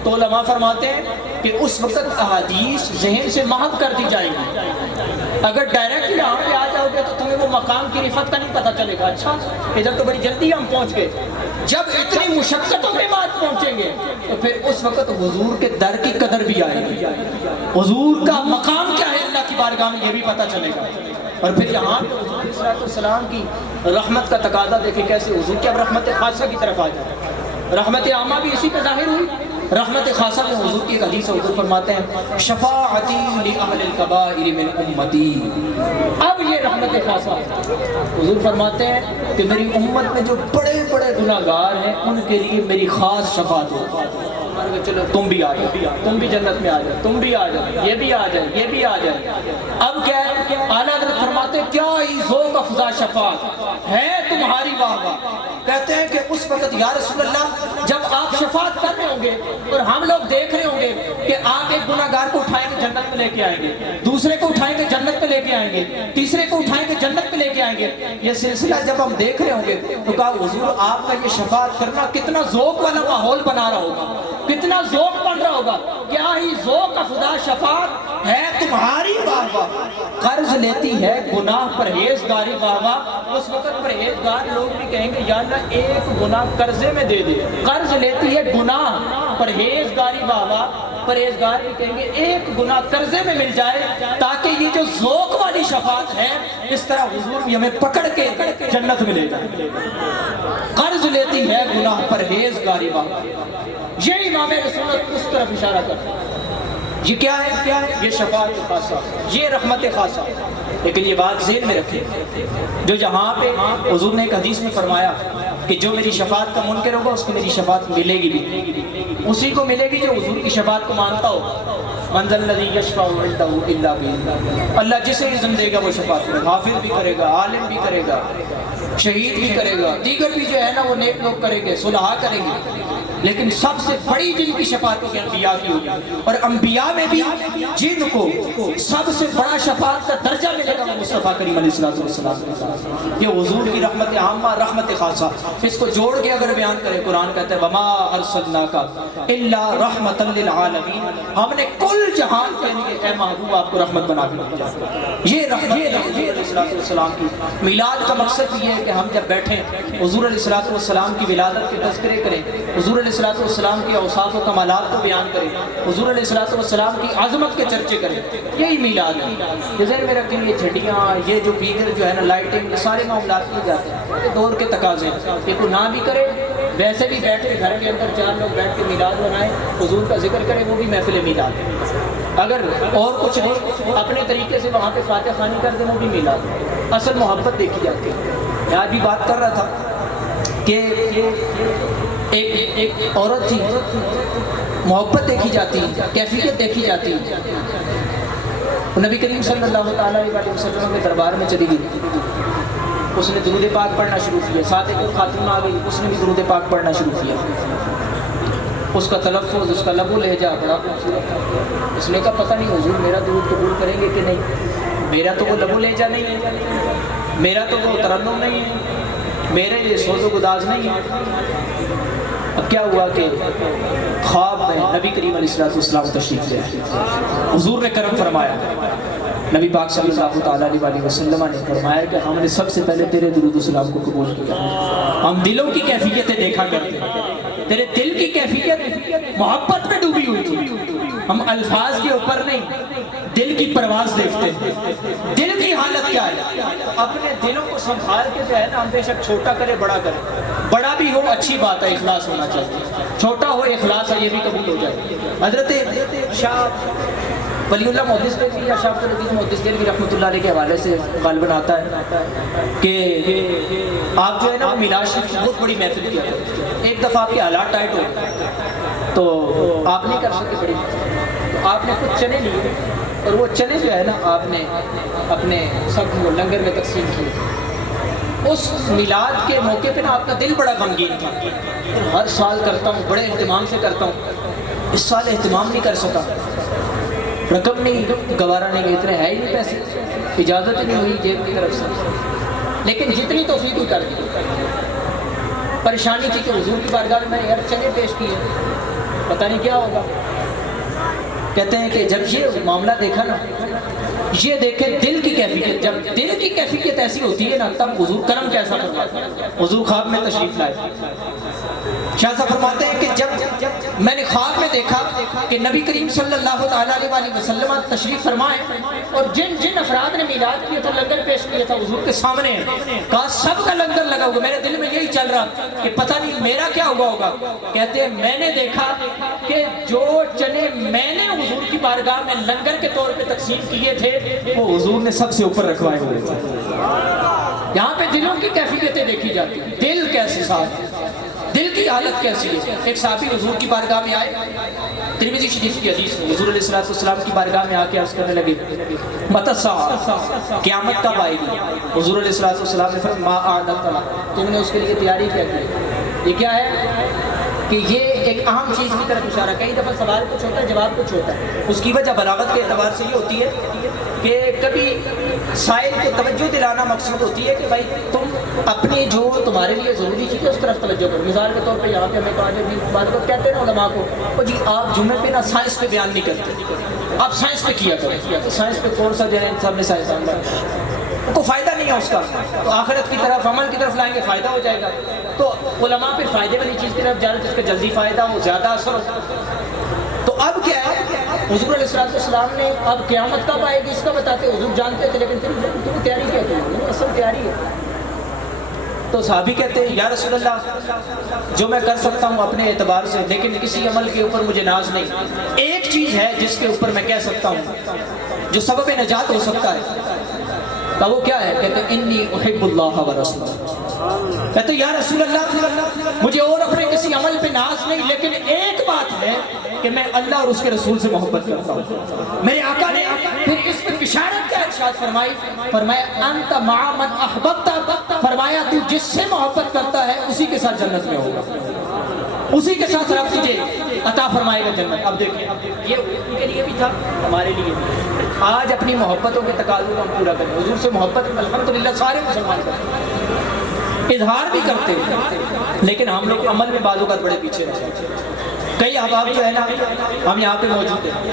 تو علماء فرماتے ہیں کہ اس وقت احادیث ذہن سے محو کر دی جائیں گی. اگر ڈائریکٹ یہاں پہ آ جاؤ گے تو تمہیں وہ مقام کی رفت کا نہیں پتہ چلے گا. اچھا ادھر تو بڑی جلدی ہم پہنچ گئے. جب اتنی مشقتوں کے بعد پہنچیں گے تو پھر اس وقت حضور کے در کی قدر بھی آئے گی. حضور کا مقام کیا ہے اللہ کی بارگاہ میں یہ بھی پتہ چلے گا۔ اور پھر یہاں پہ حضور علیہ الصلوۃ والسلام کی رحمت کا تقاضا دیکھیں کیسے حضور کی اب رحمت خاصہ کی طرف آ جائے۔ رحمت عامہ بھی اسی پہ ظاہر ہوئی، رحمت خاصہ میں حضور کی ایک حدیث حضور فرماتے ہیں شفاعتی لأہل الکبائر من امتی۔ اب یہ رحمت خاصہ حضور فرماتے ہیں کہ میری امت میں جو بڑے بڑے گناہ گار ہیں ان کے لیے میری خاص شفاعت ہو۔ چلو تم بھی آ جاؤ، تم بھی جنت میں آ جاؤ، تم بھی آ جاؤ، یہ بھی آ جائے، یہ بھی آ جائے۔ اب کیا ہے اعلیٰ حضرت فرماتے ہیں کیا ہی ذوق افزا شفاعت ہے تمہاری واہ واہ۔ کہتے ہیں کہ اس وقت یا رسول اللہ جب آپ شفاعت کر رہے ہوں گے اور ہم لوگ دیکھ رہے ہوں گے کہ آپ ایک گناہ گار کو اٹھائیں گے جنت میں لے کے آئیں گے، دوسرے کو اٹھائیں گے جنت میں لے کے آئیں گے، تیسرے کو اٹھائیں گے جنت میں لے کے آئیں گے، یہ سلسلہ جب ہم دیکھ رہے ہوں گے تو کہا حضور آپ کا یہ شفاعت کرنا کتنا ذوق والا ماحول بنا رہا ہوگا، کتنا ذوق بن رہا ہوگا۔ کیا ہی ذوق افزا شفاعت ہے تمہاری واہ واہ۔ قرض لیتی ہے گناہ پرہیزگاری واہ واہ۔ اس وقت پرہیزگار لوگ بھی کہیں گے یا اللہ ایک گناہ قرضے میں دے دے۔ قرض لیتی ہے گناہ پرہیزگاری واہ واہ۔ پرہیزگار بھی کہیں گے ایک گناہ قرضے میں مل جائے تاکہ یہ جو ذوق والی شفاعت ہے اس طرح حضور بھی ہمیں پکڑ کے جنت میں لے جائے۔ قرض لیتی ہے گناہ پرہیزگاری واہ واہ۔ یہ امام رسولت اس طرف اشارہ کرتا ہے۔ یہ کیا ہے؟ یہ شفاعت خاصہ، یہ رحمت خاصہ۔ لیکن یہ بات ذہن میں رکھیں جو جہاں پہ حضور نے ایک حدیث میں فرمایا کہ جو میری شفاعت کا منکر ہوگا اس کو میری شفاعت ملے گی بھی، اسی کو ملے گی جو حضور کی شفاعت کو مانتا ہو۔ من ذا الذی یشفع عنده الا باذنہ، اللہ جسے اذن دے گا وہ شفاعت کرے گا، حافظ بھی کرے گا، عالم بھی کرے گا، شہید بھی کرے گا، دیگر بھی جو ہے نا وہ نیک لوگ کریں گے، صلحاء کریں گے۔ لیکن سب سے بڑی جن کی شفاعت ہوگی انبیاء کی ہوگی، اور انبیاء میں بھی جن کو سب سے بڑا شفاعت کا درجہ ملے گا وہ مصطفیٰ کریم علیہ السلام۔ یہ حضور کی رحمت عامہ، رحمت خاصہ، اس کو جوڑ کے اگر بیان کرے قرآن کہتا ہے وما ارسلناک الا رحمتا للعالمین، ہم نے کل جہان کے لیے اے محبوب آپ کو رحمت بنا کے بھیجا۔ یہ رحمت حضور علیہ السلام کی میلاد کا مقصد یہ ہے کہ ہم جب بیٹھیں حضور علیہ السلام کی ولادت کے تذکرے کریں، حضور علیہ السلام کی اوصاف و کمالات کو بیان کریں، حضور علیہ السلام کی عظمت کے چرچے کریں، یہی میلاد ہے۔ یہ ذہن میں رکھیں یہ چھٹیاں، یہ جو دیگر جو ہے نا لائٹنگ، یہ سارے معاملات کیے جاتے ہیں، یہ دور کے تقاضے ہیں۔ یہ کوئی نہ بھی کرے، ویسے بھی بیٹھے گھر کے اندر چار لوگ بیٹھ کے میلاد منائیں، حضور کا ذکر کریں، وہ بھی محفل میلاد ہے۔ اگر اور کچھ نہیں اپنے طریقے سے وہاں پہ فاتح خوانی کر دیں وہ بھی میلاد ہے۔ اصل محبت دیکھی جاتی ہے۔ میں آج بھی بات کر رہا تھا کہ ایک عورت تھی، محبت دیکھی جاتی، کیفیت دیکھی جاتی، نبی کریم صلی اللہ تعالیٰ علیہ وسلم کے دربار میں چلی گئی، اس نے درود پاک پڑھنا شروع کیا، ساتھ ایک خاتون آ گئی، اس نے بھی درود پاک پڑھنا شروع کیا، اس کا تلفظ، اس کا لب و لہجہ بڑا خوبصورت تھا۔ اس نے کہا پتہ نہیں حضور میرا درود قبول کریں گے کہ نہیں، میرا تو وہ لب و لہجہ نہیں ہے، میرا تو وہ ترنم نہیں ہے، میرے یہ سوز و گداز نہیں ہے۔ اب کیا ہوا کہ خواب میں نبی کریم علیہ السلام تشریف لے آئے، حضور نے کرم فرمایا، نبی پاک صلی اللہ تعالیٰ علیہ وسلم نے فرمایا کہ ہم نے سب سے پہلے تیرے درود و سلام کو قبول کیا۔ ہم دلوں کی کیفیتیں دیکھا کرتے ہیں، تیرے دل کی کیفیت محبت میں ڈوبی ہوئی تھی، ہم الفاظ کے اوپر نہیں دل کی پرواز دیکھتے ہیں، دل کی حالت کیا ہے۔ اپنے دلوں کو سنبھال کے جو ہے نا ہم بے شک چھوٹا کرے بڑا کرے، بڑا بھی ہو اچھی بات ہے، اخلاص ہونا چاہیے، چھوٹا ہو اخلاص ہے یہ بھی قبول ہو جائے۔ حضرت شاہ ولی اللہ محدث بھی یا شاہ عبدالعزیز محدث بھی رحمۃ اللہ علیہ کے حوالے سے غالباً آتا ہے کہ آپ جو ہے نا میلاد شریف کی بہت بڑی محفل کیا ہے، ایک دفعہ آپ کے حالات ٹائٹ ہو تو آپ نہیں کر سکتے بڑی، تو آپ نے کچھ چنے لیے اور وہ چنے جو ہے نا آپ نے اپنے سب کو لنگر میں تقسیم کیے۔ اس میلاد کے موقع پہ نا آپ کا دل بڑا غمگین تھا، ہر سال کرتا ہوں، بڑے اہتمام سے کرتا ہوں، اس سال اہتمام نہیں کر سکا، رقم نہیں گوارا نہیں، اتنے ہے ہی نہیں پیسے، اجازت ہی نہیں ہوئی جیب کی طرف سے، لیکن جتنی توفیق ہی کر دی۔ پریشانی تھی کہ حضور کی بارگاہ میں نے ہر چنے پیش کیے، پتہ نہیں کیا ہوگا۔ کہتے ہیں کہ جب یہ معاملہ دیکھا نا، یہ دیکھیں دل کی کیفیت، جب دل کی کیفیت ایسی ہوتی ہے نا تب حضور کرم کیسا فرماتا ہے۔ حضور خواب میں تشریف لائے، شاہ صاحب فرماتے ہیں کہ جب میں نے خواب میں دیکھا کہ نبی کریم صلی اللہ علیہ وسلم تشریف فرمائے اور جن افراد نے میلاد کیا تھا لنگر پیش کیا تھا حضور کے سامنے، کہا سب کا لنگر لگا ہوگا. میرے دل میں یہی چل رہا کہ پتہ نہیں میرا کیا ہوا ہوگا. کہتے ہیں میں نے دیکھا کہ جو چنے میں نے حضور کی بارگاہ میں لنگر کے طور پہ تقسیم کیے تھے وہ حضور نے سب سے اوپر رکھوائے ہوئے تھے. یہاں پہ دلوں کی کیفیتیں دیکھی جاتی ہیں. دل کیسے صاف ہے، دل کی حالت کیسی ہے. ایک صحابی حضور کی بارگاہ میں آئے، ترمذی شریف کی حدیث ہے، حضور علیہ السلام کی بارگاہ میں آ کے عرض کرنے لگے متی الساعہ، قیامت کب آئے گی؟ حضور علیہ السلام نے فرمایا ما اعددت لها، تم نے اس کے لیے تیاری کیا کی؟ یہ کیا ہے کہ یہ ایک اہم چیز کی طرف اشارہ. کئی دفعہ سوال کچھ ہوتا ہے جواب کچھ ہوتا ہے. اس کی وجہ بلاغت کے اعتبار سے یہ ہوتی ہے کہ کبھی سائل کو توجہ دلانا مقصد ہوتی ہے کہ بھائی تم اپنی جو تمہارے لیے ضروری چیز ہے اس طرف توجہ کرو. مثال کے طور پہ یہاں پہ ہمیں کہا جائے بات کو کہتے ہیں نا علماء کو جی آپ جمعے پہ نا سائنس پہ بیان نہیں کرتے، آپ سائنس پہ کیا کرو. سائنس پہ کون سا جو ہے سب نے سائنس کو فائدہ نہیں ہے اس کا، تو آخرت کی طرف عمل کی طرف لائیں گے فائدہ ہو جائے گا. تو علماء پھر فائدے والی چیز کی طرف جا رہے جس کا جلدی فائدہ ہو، زیادہ اثر ہو. تو اب کیا ہے حضور علیہ السلام نے اب قیامت کب آئے گی اس کا بتاتے. حضور جانتے تھے لیکن تم تیاری کیا کی؟ اصل تیاری ہے. تو صحابی کہتے ہیں یا رسول اللہ جو میں کر سکتا ہوں اپنے اعتبار سے، لیکن کسی عمل کے اوپر مجھے ناز نہیں. ایک چیز ہے جس کے اوپر میں کہہ سکتا ہوں جو سبب نجات ہو سکتا ہے. تو وہ کیا ہے؟ کہتے ہیں انی احب اللہ و رسولہ. کہتے ہیں یا رسول اللہ مجھے اور اپنے کسی عمل پہ ناز نہیں، لیکن ایک بات ہے کہ میں اللہ اور اس کے رسول سے محبت کرتا ہوں. میرے آقا نے پھر اس پہ بشارت کا ارشاد فرمایا انت مع من احببت، فرمایا تو جس سے محبت کرتا ہے اسی کے ساتھ جنت میں ہوگا، اسی کے ساتھ رب تجھے عطا فرمائے گا جنت. اب دیکھیں یہ ان کے لیے بھی تھا، ہمارے لیے بھی. آج اپنی محبتوں کے تقاضوں کو ہم پورا کریں. حضور سے محبت الحمدللہ سارے مسلمان کرتے، اظہار بھی کرتے ہیں، لیکن ہم لوگ عمل میں بعض اوقات بڑے پیچھے رہ جاتے ہیں. کئی احباب جو ہے نا ہم یہاں پہ موجود ہیں،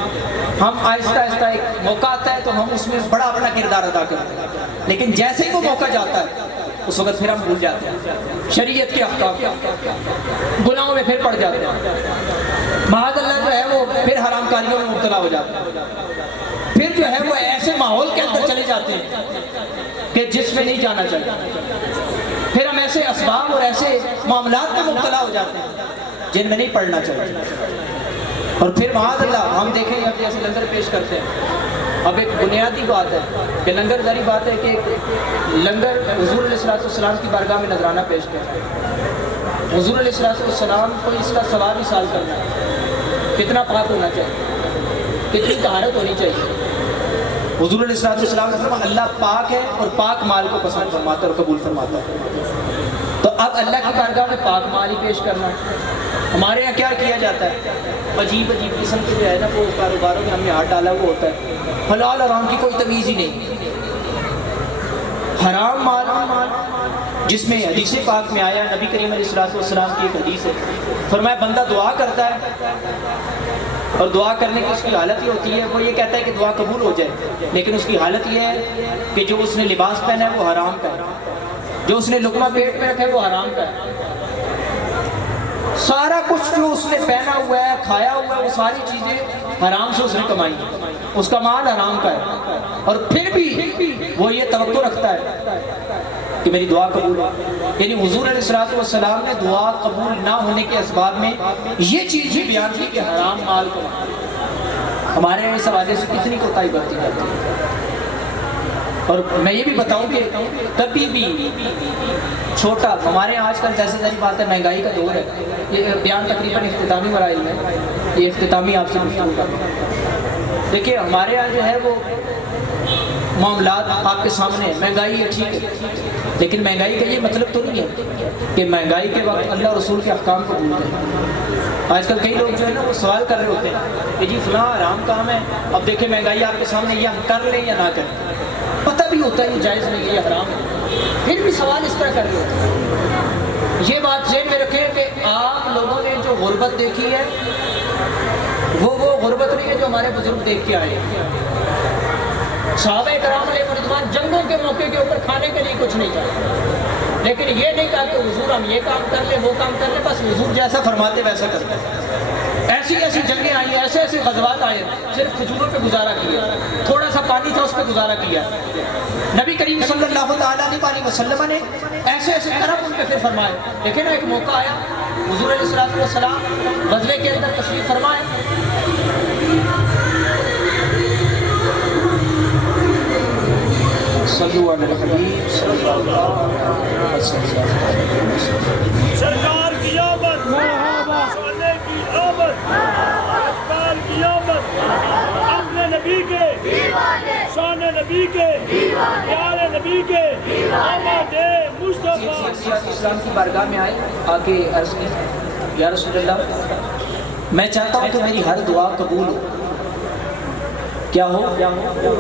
ہم آہستہ آہستہ ایک موقع آتا ہے تو ہم اس میں بڑا اپنا کردار ادا کرتے ہیں، لیکن جیسے ہی وہ موقع جاتا ہے اس وقت پھر ہم بھول جاتے ہیں شریعت کے احکام، گناہوں میں پھر پڑ جاتے ہیں. معاذ اللہ جو ہے وہ پھر حرام کاریوں میں مبتلا ہو جاتے ہیں، پھر جو ہے وہ ایسے ماحول کے اندر چلے جاتے ہیں کہ جس میں نہیں جانا چاہیے. پھر ہم ایسے اسباب اور ایسے معاملات میں مبتلا ہو جاتے ہیں جن میں نہیں پڑھنا چاہیے. اور پھر معاذ اللہ ہم دیکھیں اب جیسے لنگر پیش کرتے ہیں. اب ایک بنیادی بات ہے کہ لنگر داری بات ہے کہ لنگر حضور علیہ السلام کی بارگاہ میں نذرانہ پیش کرتے ہیں. حضور علیہ السلام کو اس کا ثواب ہی سال کرنا ہے. کتنا پاک ہونا چاہیے، کتنی طہارت ہونی چاہیے. حضور علیہ السلام نے فرمایا اللہ پاک ہے اور پاک مال کو پسند فرماتا ہے اور قبول فرماتا ہے. تو اب اللہ کی بارگاہ میں پاک مال ہی پیش کرنا ہے. ہمارے یہاں کیا کیا جاتا ہے؟ عجیب قسم کی جو ہے نا وہ کاروباروں میں ہم نے ہاتھ ڈالا وہ ہوتا ہے. حلال حرام کی کوئی تمیز ہی نہیں. حرام مال جس میں حدیث پاک میں آیا، نبی کریم علیہ السلام کی ایک حدیث ہے، فرمایا بندہ دعا کرتا ہے اور دعا کرنے کی اس کی حالت یہ ہوتی ہے، وہ یہ کہتا ہے کہ دعا قبول ہو جائے، لیکن اس کی حالت یہ ہے کہ جو اس نے لباس پہنا ہے وہ حرام کا ہے، جو اس نے لقمہ پیٹ میں رکھا ہے وہ حرام کا ہے. سارا کچھ جو اس نے پہنا ہوا ہے کھایا ہوا ہے وہ ساری چیزیں حرام سے اس نے کمائی، اس کا مال حرام کا ہے. اور پھر بھی وہ یہ توقع رکھتا ہے کہ میری دعا قبول ہو. یعنی حضور علیہ السلام نے دعا قبول نہ ہونے کے اسباب میں یہ چیز ہی بیان کی کہ حرام مال کو. ہمارے اس حوالے سے کتنی کوتاہی برتی جاتی ہے. اور میں یہ بھی بتاؤں کہ کبھی بھی چھوٹا، ہمارے آج کل جیسے ساری بات ہے مہنگائی کا دور ہے، یہ بیان تقریباً اختتامی مراحل میں، یہ اختتامی آپ سے گفتگو کرتا ہوں. دیکھیے ہمارے یہاں جو ہے وہ معاملات آپ کے سامنے ہیں. مہنگائی ہے ٹھیک ہے، لیکن مہنگائی کا یہ مطلب تو نہیں ہے کہ مہنگائی کے وقت اللہ اور رسول کے احکام کو بھول جائیں. آج کل کئی لوگ جو ہے نا وہ سوال کر رہے ہوتے ہیں کہ جی فلاں حرام کام ہے، اب دیکھیں مہنگائی آپ کے سامنے، یہ ہم کر لیں یا نہ کریں. پتہ بھی ہوتا ہے یہ جائز نہیں ہے، یہ حرام ہے، پھر بھی سوال اس طرح کر رہے ہوتے ہیں. یہ بات ذہن میں رکھیں کہ آپ لوگوں نے جو غربت دیکھی ہے وہ غربت نہیں ہے جو ہمارے بزرگ دیکھ کے آئے. صحابہ کرام علیہ رضوان جنگوں کے موقع کے اوپر کھانے کے لیے کچھ نہیں چاہتے. لیکن یہ نہیں کہا کہ حضور ہم یہ کام کر لیں وہ کام کر لیں، بس حضور جیسا فرماتے ویسا کرتے ہیں۔ ایسی ایسی جنگیں آئی ہیں، ایسے ایسے غزوات آئے، صرف کھجوروں پہ گزارا کیا، تھوڑا سا پانی تھا اس پہ گزارا کیا۔ نبی کریم صلی اللہ علیہ وسلم نے ایسے ایسے کرم ان پہ پھر فرمائے۔ دیکھیں نا ایک موقع آیا، حضور علیہ السلام غزوے کے اندر تشریف فرمائے، صلو علی الحبیب صلی اللہ علیہ وسلم۔ سرکار کی آمد، سونے کی آمد، سرکار کی آمد، اپنے نبی کے شان نبی کے پیار نبی کے آمد مصطفیٰ اسلام کی بارگاہ میں آئے، آ کے عرض کی یا رسول اللہ میں چاہتا ہوں کہ میری ہر دعا قبول ہو۔ کیا ہو؟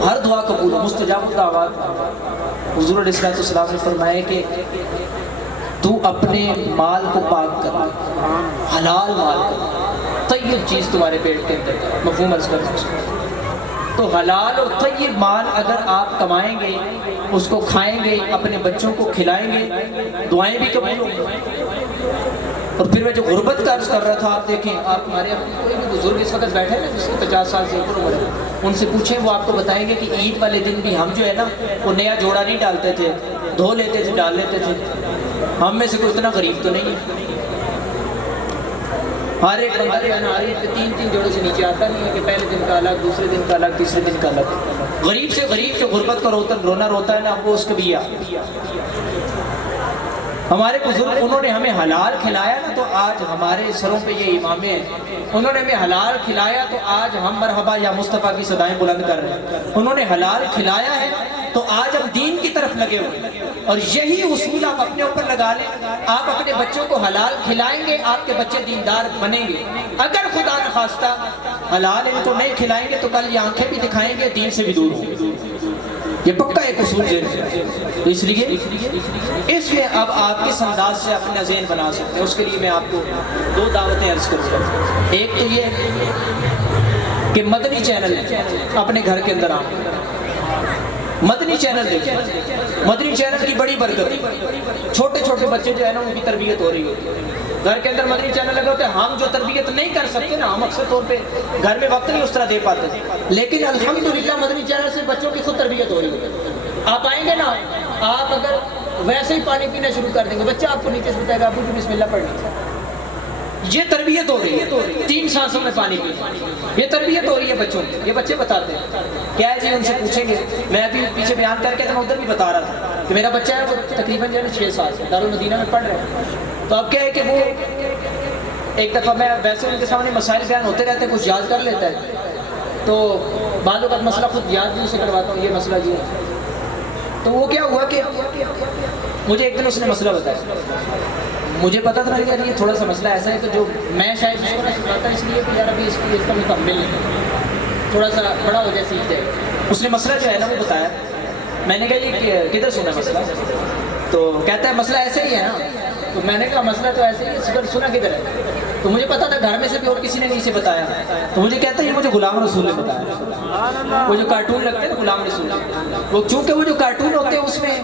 ہر دعا قبول ہو، مستجاب الدعوات۔ حضور علیہ السلام نے فرمایا کہ تو اپنے مال کو پاک کر، حلال مال کر، طیب چیز تمہارے پیٹ کے اندر، مفہوم عرض کر۔ تو حلال اور طیب مال اگر آپ کمائیں گے، اس کو کھائیں گے، اپنے بچوں کو کھلائیں گے، دعائیں بھی قبول ہوں گی۔ اور پھر میں جو غربت کا عرض کر رہا تھا، آپ دیکھیں آپ ہمارے کوئی بھی بزرگ اس وقت بیٹھے نا جس کی 50 سال سے اوپر عمر ہے، ان سے پوچھیں وہ آپ کو بتائیں گے کہ عید والے دن بھی ہم جو ہے نا وہ نیا جوڑا نہیں ڈالتے تھے، دھو لیتے تھے، ڈال لیتے تھے۔ ہم میں سے کوئی اتنا غریب تو نہیں ہے، ہر ایک بندہ جو ہے نا ہر ایک 3 جوڑوں سے نیچے آتا نہیں ہے کہ پہلے دن کا الگ، دوسرے دن کا الگ، تیسرے دن کا الگ۔ غریب سے غریب جو غربت کا رونا روتا ہے نا وہ اس کا بھی ہے۔ ہمارے بزرگ انہوں نے ہمیں حلال کھلایا نا تو آج ہمارے سروں پہ یہ امامے ہیں، انہوں نے ہمیں حلال کھلایا تو آج ہم مرحبا یا مصطفیٰ کی صدائیں بلند کر رہے ہیں۔ انہوں نے حلال کھلایا ہے تو آج ہم دین کی طرف لگے ہوئے ہیں، اور یہی اصول آپ اپنے اوپر لگا لیں۔ آپ اپنے بچوں کو حلال کھلائیں گے، آپ کے بچے دیندار بنیں گے۔ اگر خدا نخواستہ حلال ان کو نہیں کھلائیں گے تو کل یہ آنکھیں بھی دکھائیں گے، دین سے بھی دور ہوں گے۔ یہ پکا ایک اصول ذہن ہے۔ اس لیے اب آپ کس انداز سے اپنا ذہن بنا سکتے ہیں، اس کے لیے میں آپ کو 2 دعوتیں عرض کروں گا۔ ایک تو یہ کہ مدنی چینل اپنے گھر کے اندر آئیں، مدنی چینل دیکھیں، مدنی چینل کی بڑی برکت۔ چھوٹے چھوٹے بچے جو ہے نا ان کی تربیت ہو رہی ہوتی ہے، گھر کے اندر مدنی چینل لگے ہوتے ہیں۔ ہم جو تربیت نہیں کر سکتے نا، ہم اکثر طور پہ گھر میں وقت نہیں اس طرح دے پاتے، لیکن الحمدللہ مدنی چینل سے بچوں کی خود تربیت ہو رہی ہوتی ہے۔ آپ آئیں گے نا، آپ اگر ویسے ہی پانی پینا شروع کر دیں گے، بچہ آپ کو نیچے سے بتائے گا ابو جی بسم اللہ پڑھ لیجیے۔ یہ تربیت ہو رہی ہے، 3 سانسوں میں پانی پینا، یہ تربیت ہو رہی ہے بچوں کی۔ یہ بچے بتاتے ہیں کیا ہے جی، ان سے پوچھیں گے۔ میں ابھی پیچھے بیان کر کے میں ادھر بھی بتا رہا تھا کہ میرا بچہ ہے وہ تقریباً 6 سال سے دارالمدینہ میں پڑھ رہا ہے۔ تو اب کیا ہے کہ وہ ایک دفعہ میں ویسے ان کے سامنے مسائل بیان ہوتے رہتے ہیں، کچھ یاد کر لیتا ہے، تو بعض اوقات مسئلہ خود یاد بھی اسے کرواتا ہوں، یہ مسئلہ یہ ہے۔ تو وہ کیا ہوا کہ مجھے ایک دن اس نے مسئلہ بتایا، مجھے پتا تھا کہ یہ تھوڑا سا مسئلہ ایسا ہے کہ جو میں شاید اس کو نہ سکھاتا اس لیے کہ یار ابھی اس کا مکمل نہیں، تھوڑا سا بڑا ہو جائے سیکھ جائے۔ اس نے مسئلہ جو ہے نا وہ بتایا، میں نے کہا یہ کدھر سنا مسئلہ؟ تو کہتا ہے مسئلہ ایسا ہی ہے نا۔ تو میں نے کہا مسئلہ تو ایسے ہی ہے، سنا کدھر ہے؟ تو مجھے پتا تھا گھر میں سے بھی اور کسی نے نہیں اسے بتایا، تو مجھے کہتا ہے یہ مجھے غلام رسول نے بتایا۔ وہ جو کارٹون لگتے ہیں نا غلام رسول، وہ چونکہ وہ جو کارٹون ہوتے ہیں اس میں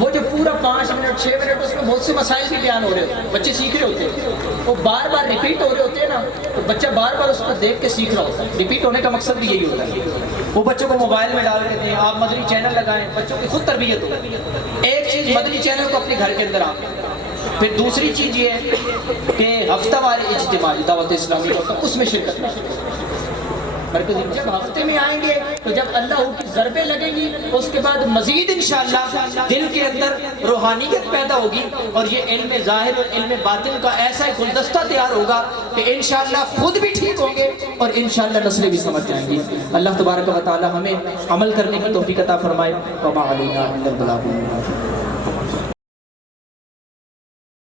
وہ جو پورا 5 منٹ 6 منٹ اس میں بہت سے مسائل بھی بیان ہو رہے ہوتے ہیں، بچے سیکھ رہے ہوتے ہیں، وہ بار بار ریپیٹ ہو رہے ہوتے ہیں نا، تو بچہ بار بار اس کو دیکھ کے سیکھ رہا ہوتا ہے۔ ریپیٹ ہونے کا مقصد بھی یہی ہوتا ہے۔ وہ بچوں کو موبائل میں ڈال دیتے ہیں، آپ مدنی چینل لگائیں، بچوں کی خود تربیت ہو۔ ایک چیز مدنی چینل کو اپنے گھر کے اندر آپ۔ پھر دوسری چیز یہ ہے کہ ہفتہ وار اجتماعی دعوت اسلامی ہوتا ہے، اس میں شرکت کریں۔ جب ہفتے میں آئیں گے تو جب اللہ کی ضربیں لگیں گی اس کے بعد مزید انشاءاللہ دل کے اندر روحانیت پیدا ہوگی، اور یہ علم ظاہر اور علم باطن کا ایسا ایک گلدستہ تیار ہوگا کہ انشاءاللہ خود بھی ٹھیک ہوں گے اور انشاءاللہ نسلیں بھی سمجھ جائیں گی۔ اللہ تبارک و تعالی ہمیں عمل کرنے کی توفیق عطا فرمائے۔ وما علینا الا البلاغ۔